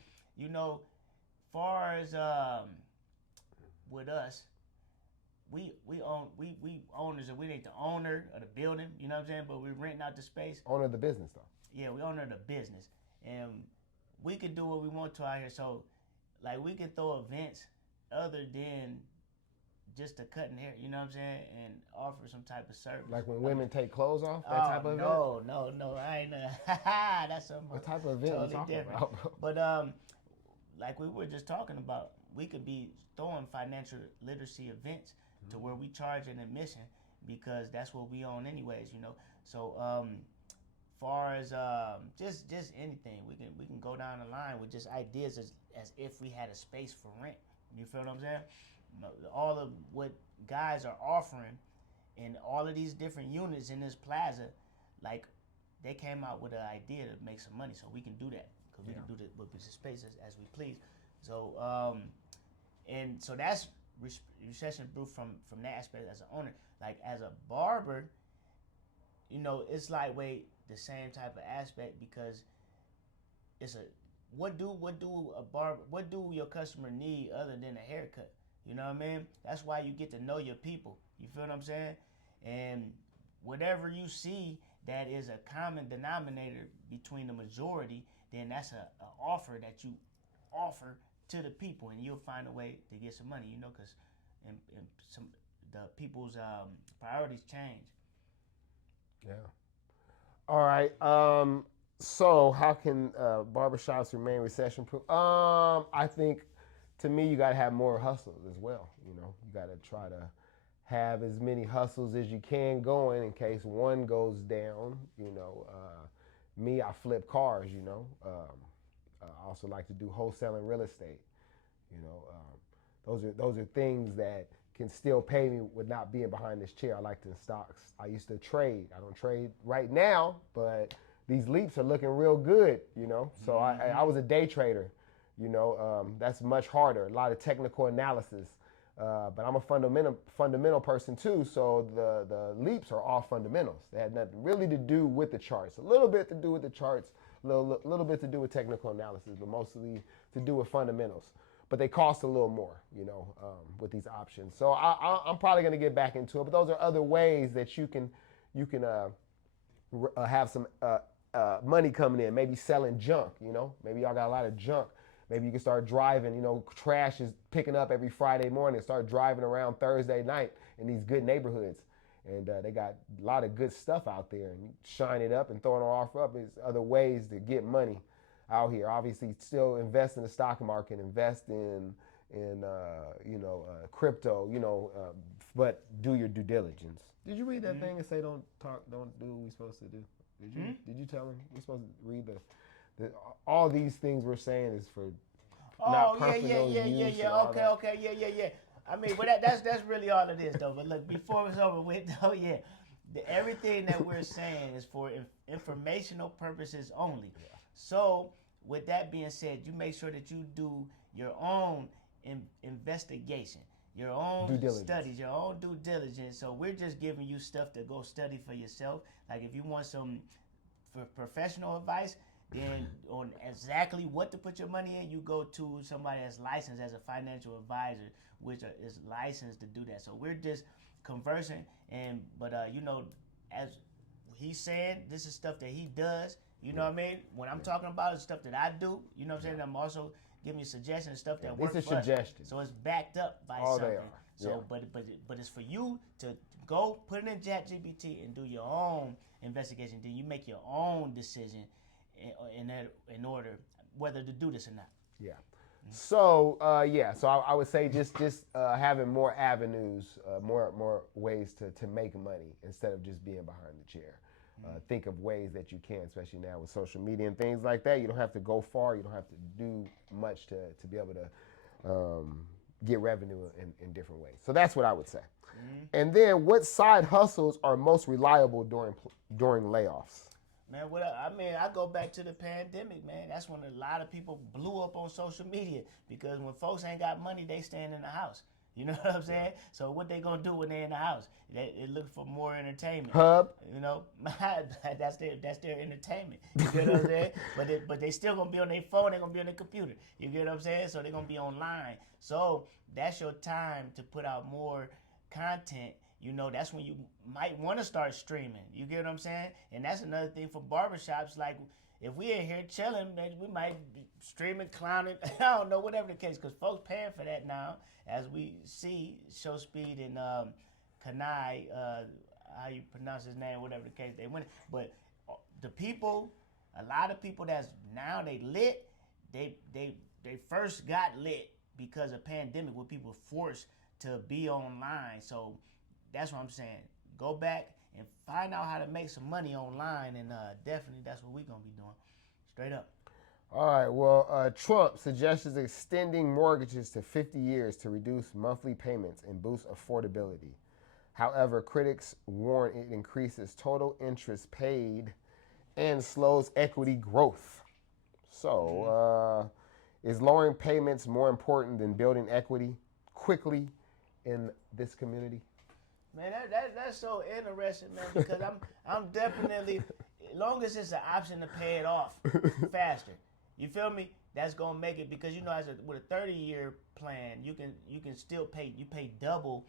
Far as with us, we owners, and we ain't the owner of the building, you know what I'm saying? But we're renting out the space. Owner of the business, though. Yeah, we owner of the business. And we can do what we want to out here. So, like, we can throw events other than just to cutting hair, you know what I'm saying, and offer some type of service. Like when women take clothes off, that type of event? No, I ain't. That's something. What type of event totally you talking different. about? But like we were just talking about, we could be throwing financial literacy events to where we charge an admission because that's what we own anyways, So far as just anything, we can go down the line with just ideas as if we had a space for rent. You feel what I'm saying? All of what guys are offering in all of these different units in this plaza, like they came out with an idea to make some money, so we can do that because we can do the spaces as we please. So and so that's recession proof from that aspect as an owner. Like as a barber, it's like the same type of aspect because it's what do your customer need other than a haircut? You know what I mean? That's why you get to know your people. You feel what I'm saying? And whatever you see that is a common denominator between the majority, then that's a offer that you offer to the people, and you'll find a way to get some money, because the people's priorities change. Yeah. All right. So how can barbershops remain recession-proof? I think, to me, you got to have more hustles as well. You got to try to have as many hustles as you can going in case one goes down. Me, I flip cars. I also like to do wholesaling real estate. Those are things that can still pay me with not being behind this chair. I like the stocks. I used to trade. I don't trade right now, but these leaps are looking real good. So I was a day trader. That's much harder. A lot of technical analysis. But I'm a fundamental person too, so the leaps are all fundamentals. They had nothing really to do with the charts. A little bit to do with the charts, a little bit to do with technical analysis, but mostly to do with fundamentals. But they cost a little more, with these options. So I'm probably going to get back into it. But those are other ways that you can have some money coming in. Maybe selling junk. Maybe y'all got a lot of junk. Maybe you can start driving, trash is picking up every Friday morning. Start driving around Thursday night in these good neighborhoods. And they got a lot of good stuff out there. And shine it up and throwing an offer up is other ways to get money out here. Obviously, still invest in the stock market, invest in crypto, but do your due diligence. Did you read that thing and say don't do what we're supposed to do? Did you tell him we're supposed to read all these things we're saying is for not personal use? Okay. I mean, but that's really all it is, though. But look, before it's over with, Everything that we're saying is for informational purposes only. So, with that being said, you make sure that you do your own investigation, your own studies, your own due diligence. So we're just giving you stuff to go study for yourself. Like if you want some professional advice, then on exactly what to put your money in, you go to somebody that's licensed as a financial advisor, which is licensed to do that. So we're just conversing, but you know, as he's saying, this is stuff that he does. You know what I mean? When I'm talking about it, stuff that I do. You know what I'm saying? I'm also giving you suggestions, stuff that works. It's a suggestion. So it's backed up by All something. they are. So, but it's for you to go put it in ChatGPT and do your own investigation. Then you make your own decision in order whether to do this or not. Yeah. So so I would say just having more avenues, more ways to make money instead of just being behind the chair. Think of ways that you can, especially now with social media and things like that. You don't have to go far. You don't have to do much to be able to get revenue in different ways. So that's what I would say. And then, what side hustles are most reliable during layoffs? Man, I go back to the pandemic, man. That's when a lot of people blew up on social media because when folks ain't got money, they staying in the house. You know what I'm saying? So what they gonna do when they in the house? They look for more entertainment. Hub. You know, that's their entertainment. You get what I'm saying? But they still gonna be on their phone. They gonna be on their computer. You get what I'm saying? So they gonna be online. So that's your time to put out more content. You know, that's when you might want to start streaming. You get what I'm saying? And that's another thing for barbershops. Like, if we in here chilling, we might be streaming, clowning. I don't know, whatever the case, because folks paying for that now. As we see, Show Speed and Kanai, how you pronounce his name, whatever the case, they win. But the people, a lot of people that's now they lit, they first got lit because of pandemic, where people forced to be online. So that's what I'm saying. Go back and find out how to make some money online, and definitely that's what we're going to be doing. Straight up. All right, well, Trump suggests extending mortgages to 50 years to reduce monthly payments and boost affordability. However, critics warn it increases total interest paid and slows equity growth. So, is lowering payments more important than building equity quickly in this community? Man, that's so interesting, man, because I'm definitely, as long as it's an option to pay it off faster, you feel me? That's gonna make it, because you know, with a 30-year plan, you can still pay double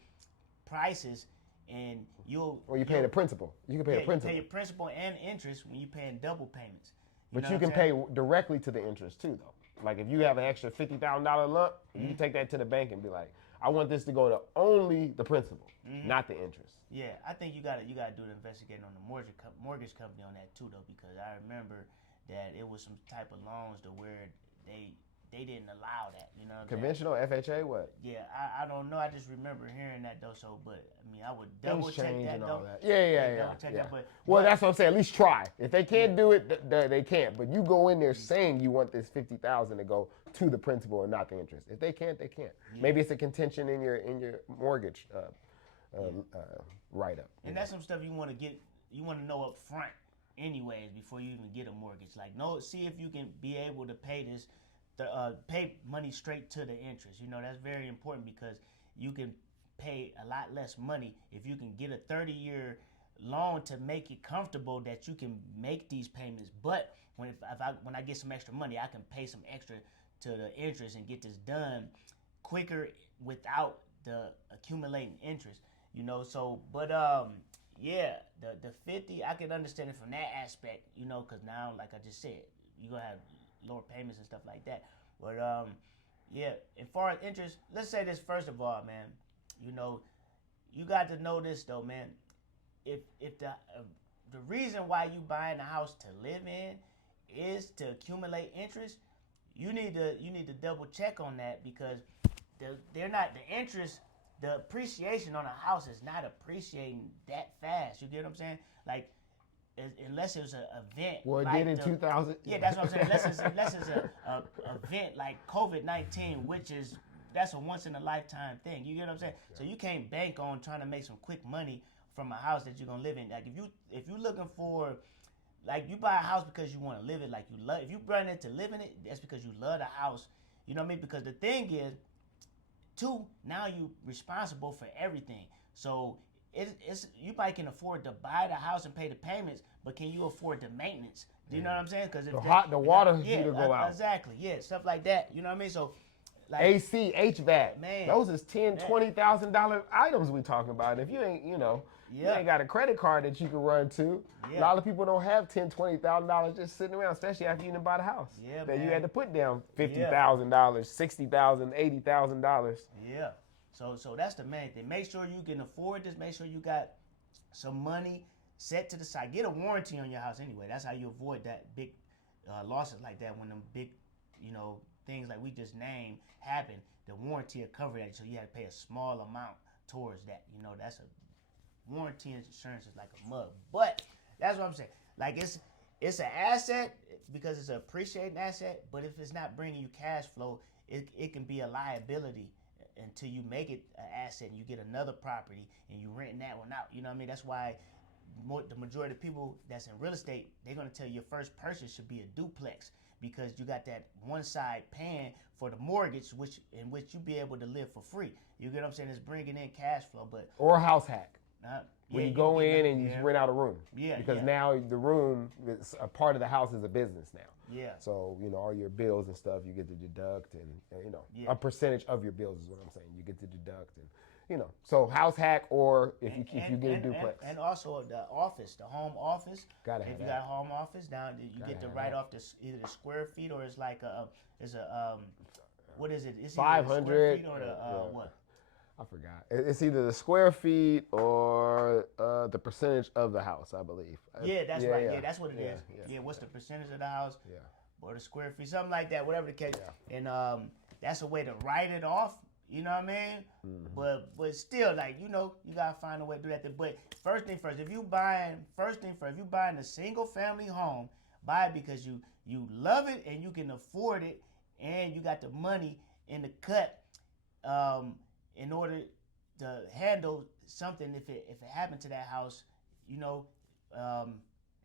prices, and you'll pay the principal. You can pay a principal. You pay your principal and interest when you're paying double payments. But you can pay directly to the interest too, though. Like if you have an extra $50,000 lump, you can take that to the bank and be like, I want this to go to only the principal, not the interest. Yeah, I think you gotta do the investigating on the mortgage company on that too, though, because I remember that it was some type of loans to where they didn't allow that. You know what I'm Conventional FHA, what? Yeah, I don't know. I just remember hearing that though. So, but I mean, I would double check that though. Yeah. That, well, that's what I'm saying. At least try. If they can't do it, they can't. But you go in there saying you want this $50,000 to go to the principal and not the interest. If they can't, they can't. Yeah. Maybe it's a contention in your mortgage write up. And that's some stuff you want to get. You want to know up front, anyways, before you even get a mortgage. Like, see if you can be able to pay this. Pay money straight to the interest. You know, that's very important, because you can pay a lot less money if you can get a 30-year loan to make it comfortable that you can make these payments. But when I get some extra money, I can pay some extra to the interest and get this done quicker without the accumulating interest. You know, so but yeah, the 50, I can understand it from that aspect. You know, because now, like I just said, you're gonna have lower payments and stuff like that. But yeah, as far as interest, let's say this first of all, man. You know, you got to know this though, man. If the reason why you buying a house to live in is to accumulate interest, you need to double check on that, because they're not, the interest, the appreciation on a house is not appreciating that fast. You get what I'm saying? Like, unless it was an event. Well, it did in 2000. Yeah, that's what I'm saying. Unless it's a event like COVID-19, that's a once in a lifetime thing. You get what I'm saying? So you can't bank on trying to make some quick money from a house that you're gonna live in. Like if you looking for, like, you buy a house because you want to live it, like you love. If you run into living it, that's because you love the house. You know what I mean? Because the thing is, two, now you responsible for everything. So it's you might can afford to buy the house and pay the payments, but can you afford the maintenance? Do you know what I'm saying? Because the water heater go out. Exactly. Yeah, stuff like that. You know what I mean? So. Like, AC, HVAC, man, those is $20,000 items we talking about. And if you ain't, you ain't got a credit card that you can run to. A lot of people don't have $20,000 just sitting around, especially after you didn't buy the house. Yeah, that man. you had to put down $50,000, $60,000, $80,000. Yeah. So that's the main thing. Make sure you can afford this. Make sure you got some money set to the side. Get a warranty on your house anyway. That's how you avoid that big losses like that when them big, things like we just named happen. The warranty will cover that, so you have to pay a small amount towards that. That's a warranty insurance is like a mug. But that's what I'm saying. Like it's an asset because it's an appreciating asset. But if it's not bringing you cash flow, it can be a liability until you make it an asset and you get another property and you rent that one out. You know what I mean? That's why the majority of people that's in real estate, they're gonna tell you your first purchase should be a duplex. Because you got that one side paying for the mortgage, in which you be able to live for free. You get what I'm saying? It's bringing in cash flow, but or a house hack. When you go in and you just rent out a room. Yeah. Because now the room is a part of the house is a business now. Yeah. So all your bills and stuff you get to deduct, and a percentage of your bills is what I'm saying. You get to deduct, and so house hack, or if you get a duplex. And also the office, the home office. Gotta have if you got a home office, now you get to write off either the square feet or it's like what is it? It's 500 or the what? I forgot. It's either the square feet or the percentage of the house, I believe. Yeah, that's right. Yeah, that's what it is. Yeah. What's the percentage of the house? Yeah. Or the square feet, something like that, whatever the case. Yeah. And that's a way to write it off. You know what I mean? Mm-hmm. But still, like, you gotta find a way to do that. But first thing first, if you buying a single family home, buy it because you love it and you can afford it and you got the money in the cut in order to handle something if it happened to that house,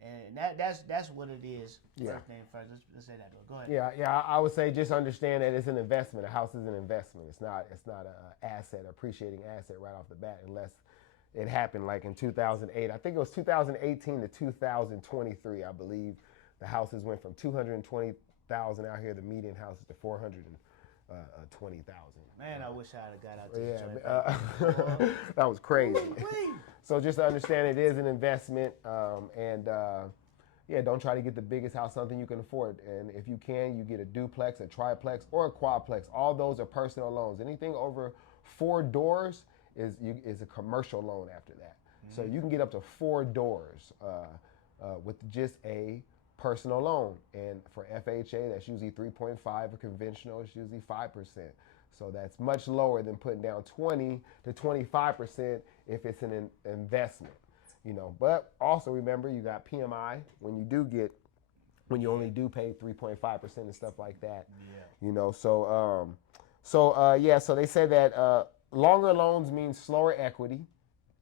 and that's what it is. Yeah. First thing first. Let's say that. Go ahead. Yeah. I would say just understand that it's an investment. A house is an investment. It's not an asset, appreciating asset right off the bat, unless it happened like in 2008. I think it was 2018 to 2023. I believe the houses went from 220,000 out here. The median house is to 420,000. Man, I wish I'd have got out to the joint. That was crazy. So just to understand, it is an investment, don't try to get the biggest house, something you can afford. And if you can, you get a duplex, a triplex, or a quadplex. All those are personal loans. Anything over 4 doors is a commercial loan after that. Mm-hmm. So you can get up to 4 doors with just a personal loan. And for FHA, that's usually 3.5. For conventional, it's usually 5%. So that's much lower than putting down 20 to 25% if it's an investment, But also remember, you got PMI when you only do pay 3.5% and stuff like that. Yeah. So they said that longer loans mean slower equity.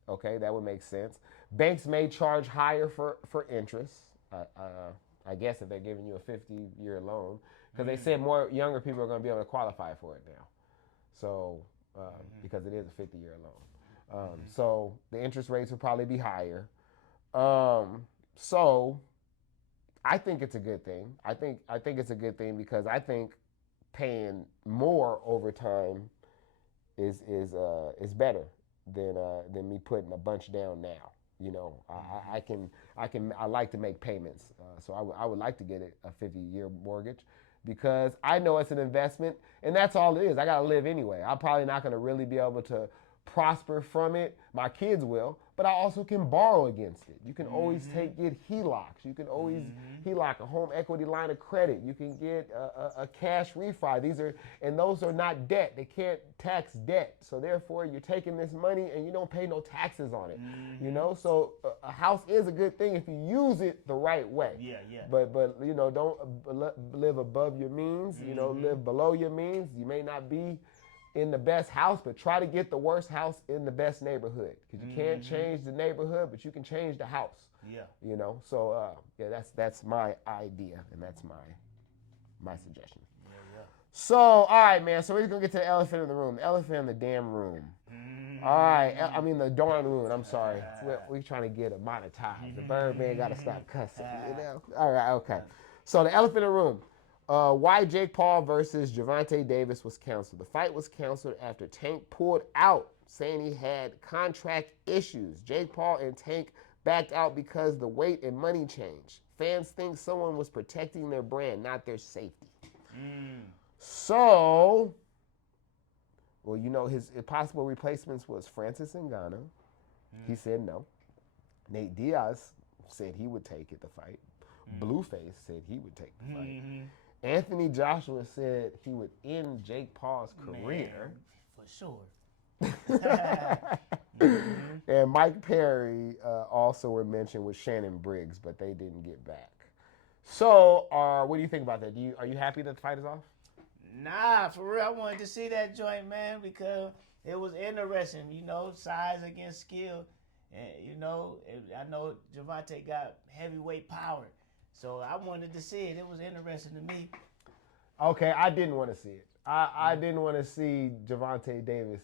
Okay, that would make sense. Banks may charge higher for interest. I guess if they're giving you a 50-year loan, because they said more younger people are going to be able to qualify for it now. So, because it is a 50-year loan. So the interest rates will probably be higher. So I think it's a good thing. I think it's a good thing because I think paying more over time is better than me putting a bunch down now. I like to make payments. So I would like to get a 50-year mortgage because I know it's an investment and that's all it is. I got to live anyway. I'm probably not going to really be able to prosper from it. My kids will, but I also can borrow against it. You can always get HELOCs. You can always HELOC, a home equity line of credit. You can get a cash refi. Those are not debt. They can't tax debt. So therefore, you're taking this money and you don't pay no taxes on it. So a house is a good thing if you use it the right way. Yeah. But don't live above your means. Live below your means. You may not be in the best house, but try to get the worst house in the best neighborhood. Because you can't change the neighborhood, but you can change the house. Yeah. You know, so that's my idea, and that's my suggestion. Yeah. So, all right, man. So we're gonna get to the elephant in the room. The elephant in the damn room. All right. I mean the darn room. I'm sorry. We're trying to get it monetized. The Birdman got to stop cussing. You know. All right. Okay. So the elephant in the room. Why Jake Paul versus Gervonta Davis was canceled. The fight was canceled after Tank pulled out, saying he had contract issues. Jake Paul and Tank backed out because the weight and money changed. Fans think someone was protecting their brand, not their safety. So, well, you know, his possible replacements was Francis Ngannou. He said no. Nate Diaz said he would take the fight. Blueface said he would take the fight. Anthony Joshua said he would end Jake Paul's career. Man, for sure. And Mike Perry also were mentioned with Shannon Briggs, but they didn't get back. So, what do you think about that? Are you happy that the fight is off? Nah, for real. I wanted to see that joint, man, because it was interesting. You know, size against skill, and you know, I know Gervonta got heavyweight power, so I wanted to see it. It was interesting to me. Okay, I didn't want to see it. I didn't want to see Gervonta Davis.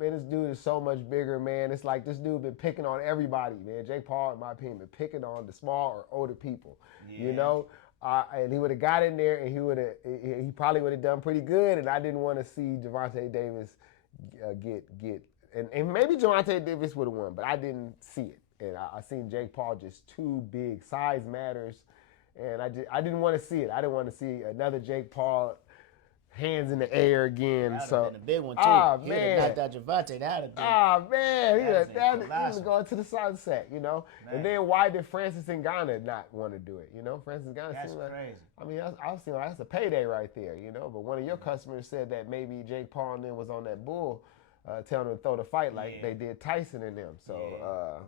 Man, this dude is so much bigger, man. It's like this dude been picking on everybody, man. Jake Paul, in my opinion, been picking on the small or older people. Yeah. You know, and he would have got in there, and he probably would have done pretty good. And I didn't want to see Gervonta Davis get and maybe Gervonta Davis would have won, but I didn't see it. And I seen Jake Paul just too big. Size matters, and I didn't want to see it. I didn't want to see another Jake Paul. Hands in the air again. That so been a big one too. He man, knocked out Gervonta. That'd been. Man, he was going to the sunset, you know. Man. And then why did Francis Ngannou not want to do it? You know, Francis Ngannou. That's seemed crazy. I mean, I was thinking that's a payday right there, you know. But one of your customers said that maybe Jake Paul and them was on that bull, telling them to throw the fight like they did Tyson and them. So,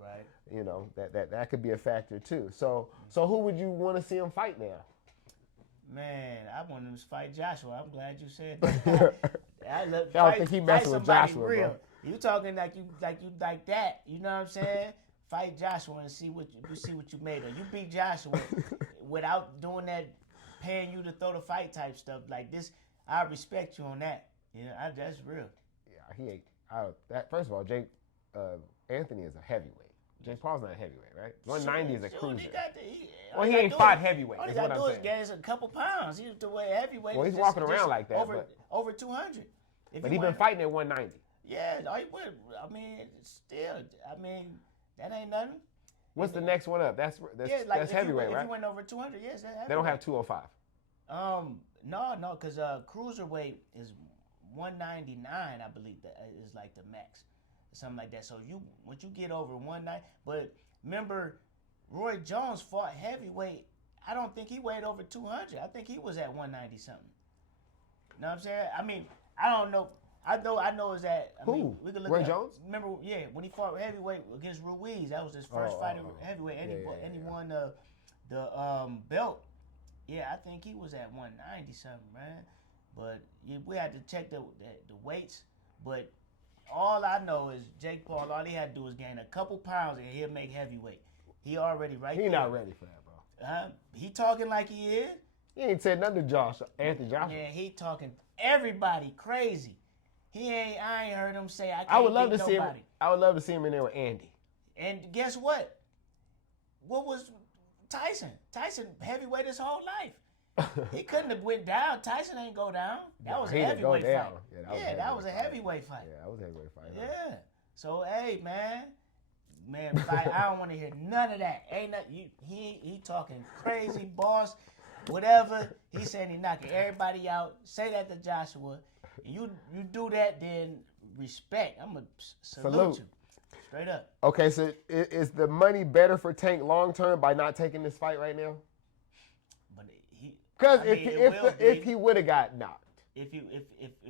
right. You know, that could be a factor too. So who would you want to see him fight now? Man, I want him to fight Joshua. I'm glad you said that. I don't think he messing with Joshua, real. Bro. You talking like that? You know what I'm saying? Fight Joshua and see what you made of. You beat Joshua without doing that, paying you to throw the fight type stuff like this. I respect you on that. You know, that's real. Yeah, he ain't. First of all, Anthony is a heavyweight. Jake Paul's not a heavyweight, right? 190 is a cruiser. He ain't fought heavyweight. All he got to do is gain a couple pounds. He used to weigh heavyweight. Well, he's walking around like that. Over 200. But he's been fighting at 190. Yeah, I mean, still, that ain't nothing. What's the next one up? That's heavyweight, right? If you went over 200, yes, that's heavyweight. They don't have 205. No, because cruiserweight is 199, I believe that is like the max. Something like that. So once you get over 190, but remember, Roy Jones fought heavyweight. I don't think he weighed over 200. I think he was at 190 something. You know what I'm saying? I mean, I don't know. I know is that. Who? We can look Roy Jones? Remember, when he fought heavyweight against Ruiz, that was his first fight at heavyweight, and he won the belt. Yeah, I think he was at 190 something, man. But we had to check the weights, but. All I know is Jake Paul, all he had to do was gain a couple pounds and he'll make heavyweight. He already He not ready for that, bro. He talking like he is. He ain't said nothing to Anthony Joshua. Yeah, he talking everybody crazy. I ain't heard him say I can't I would love beat to nobody. see him. I would love to see him in there with Andy. And guess what? What was Tyson? Tyson heavyweight his whole life. He couldn't have went down. Tyson ain't go down. That was a heavyweight fight. That was a heavyweight fight. Yeah, that was a heavyweight fight. Yeah. So hey, man, fight. I don't want to hear none of that. Ain't nothing. He talking crazy, boss, whatever. He saying he knocking everybody out. Say that to Joshua. You do that, then respect. I'm gonna salute you. Straight up. Okay, so is the money better for Tank long term by not taking this fight right now? Because if he would have got knocked, if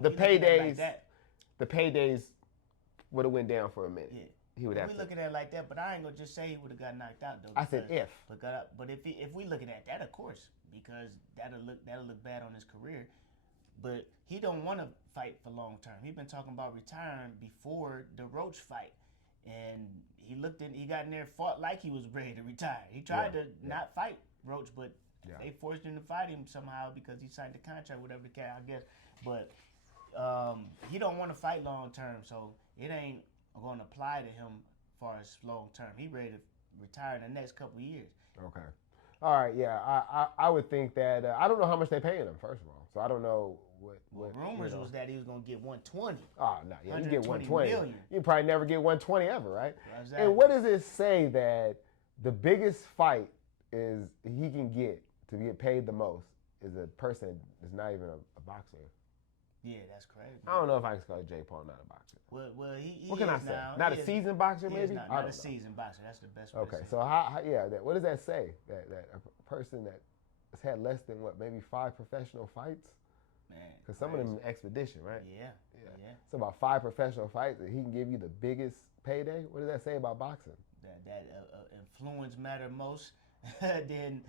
the paydays would have went down for a minute. Yeah. He would have. We look at it like that, but I ain't gonna just say he would have got knocked out though. I said if. But if we looking at that, of course, because that'll look bad on his career. But he don't want to fight for long term. He been talking about retiring before the Roach fight, and he got in there, fought like he was ready to retire. He tried to not fight Roach, but they forced him to fight him somehow because he signed the contract, whatever the cat, I guess. But he don't want to fight long term, so it ain't going to apply to him as far as long term. He ready to retire in the next couple of years. Okay. All right, yeah. I would think that I don't know how much they paying him, first of all. So I don't know what rumors was that he was gonna get 120. Oh no, yeah, you get 120. Million. You probably never get 120 ever, right? Exactly. And what does it say that the biggest fight is he can get to get paid the most is a person that's not even a boxer? Yeah, that's crazy. I don't know if I can call Jake Paul not a boxer. Well, he what can I say? Now. Not a seasoned boxer, maybe. Not a seasoned boxer. That's the best way. Okay, to say. so what does that say? That a person that has had less than maybe 5 professional fights? Man, because some of them expedition, right? Yeah. So about 5 professional fights, and he can give you the biggest payday. What does that say about boxing? That influence matter most than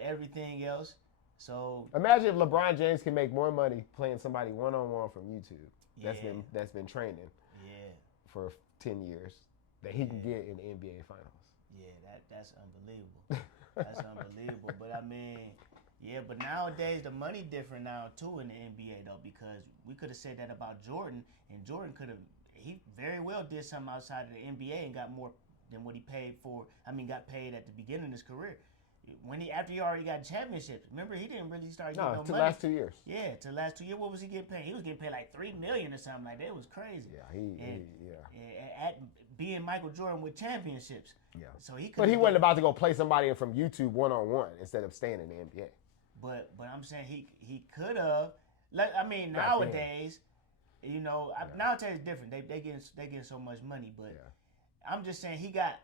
everything else. So imagine if LeBron James can make more money playing somebody one-on-one from YouTube that's been training for 10 years that he can get in the NBA Finals. Yeah, that's unbelievable. That's unbelievable. But I mean, but nowadays the money different now too in the NBA though, because we could have said that about Jordan, and Jordan he very well did something outside of the NBA and got more than what he paid for. Got paid at the beginning of his career. After he already got championships. Remember, he didn't really start getting no money. The last 2 years. Yeah, to the last 2 years. What was he getting paid? He was getting paid like $3 million or something like that. It was crazy. Yeah, and at being Michael Jordan with championships. Yeah. So he. But he wasn't about to go play somebody from YouTube one-on-one instead of staying in the NBA. But I'm saying he could have. Nowadays, nowadays it's different. They getting so much money, but I'm just saying he got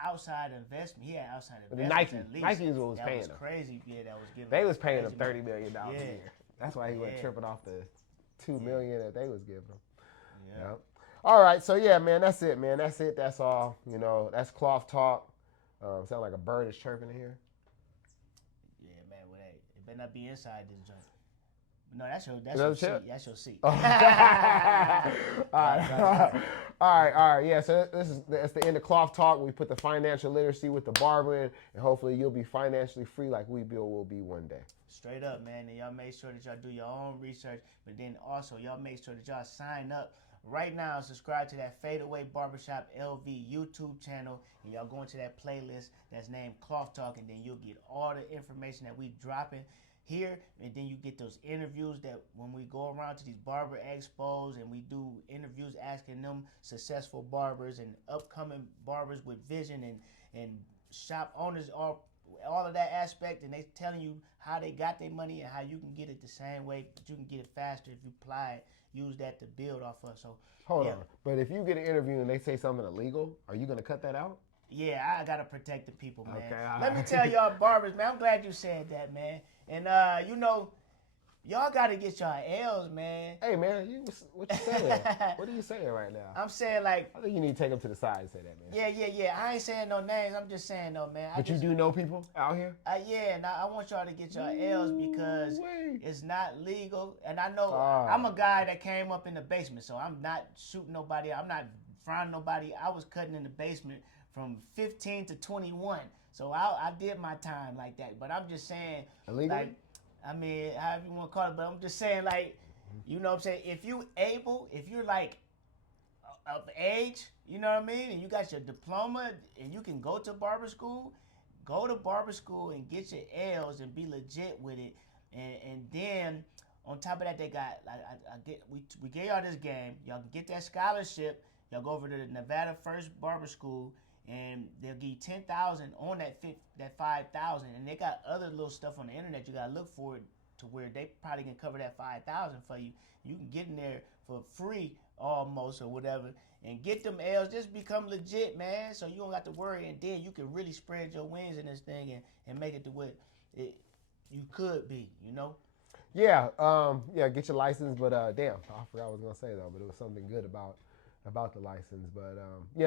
outside investment. He had outside investment. Nike was paying him. That was crazy. Yeah, that was giving. They was paying him $30 million a year. That's why he went tripping off the $2 million that they was giving him. Yeah. All right, so man, that's it, man. That's it. That's all. That's cloth talk. Sound like a bird is chirping in here. Yeah, man. Well, hey, it better not be inside this joint. No, that's your seat. That's your seat. All right. Yeah, so that's the end of Cloth Talk. We put the financial literacy with the barber in, and hopefully you'll be financially free like we will be one day. Straight up, man. And y'all make sure that y'all do your own research, but then also y'all make sure that y'all sign up right now. Subscribe to that Fadeaway Barbershop LV YouTube channel, and y'all go into that playlist that's named Cloth Talk, and then you'll get all the information that we dropping here, and then you get those interviews that when we go around to these barber expos and we do interviews asking them successful barbers and upcoming barbers with vision and shop owners, all of that aspect, and they telling you how they got their money and how you can get it the same way, but you can get it faster if you apply it, use that to build off of. So hold on, but if you get an interview and they say something illegal, are you going to cut that out? Yeah, I gotta protect the people, man. Okay, Let me tell y'all barbers, man, I'm glad you said that, man. And y'all gotta get y'all L's, man. Hey, man, what you saying? What are you saying right now? I'm saying I think you need to take them to the side and say that, man. Yeah. I ain't saying no names. I'm just saying though, man. But you do know people out here? And I want y'all to get y'all L's because it's not legal. And I know I'm a guy that came up in the basement, so I'm not shooting nobody. I'm not frying nobody. I was cutting in the basement from 15 to 21. So I did my time like that. But I'm just saying, illegally? However you want to call it, but I'm just saying, you know what I'm saying? If you're of age, you know what I mean? And you got your diploma and you can go to barber school, go to barber school and get your L's and be legit with it. And then on top of that, they got, we gave y'all this game. Y'all can get that scholarship. Y'all go over to the Nevada First Barber School, and they'll give you $10,000 on that $5,000, and they got other little stuff on the internet you gotta look for it to where they probably can cover that $5,000 for you. You can get in there for free almost or whatever, and get them L's. Just become legit, man. So you don't have to worry, and then you can really spread your wings in this thing and make it to what you could be. Yeah, get your license. But damn, I forgot what I was gonna say though. But it was something good about the license, but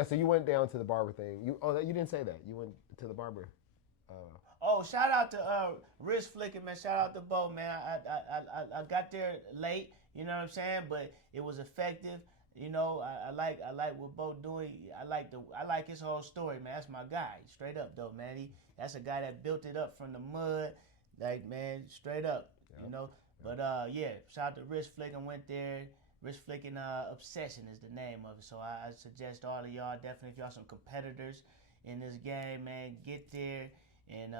so you went down to the barber thing. You didn't say that. You went to the barber. Oh, shout out to wrist flicking, man. Shout out to Bo, man. I got there late, you know what I'm saying, but it was effective. You know, I like what Bo doing. I like his whole story, man. That's my guy, straight up though, man. That's a guy that built it up from the mud, like man, straight up, you know. But yeah, shout out to wrist flicking. Went there. Wrist flicking obsession is the name of it. So I suggest all of y'all, definitely if y'all some competitors in this game, man, get there and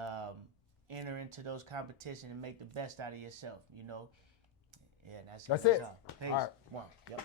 enter into those competitions and make the best out of yourself. You know. Yeah, that's it. Peace. All right. One. Yep.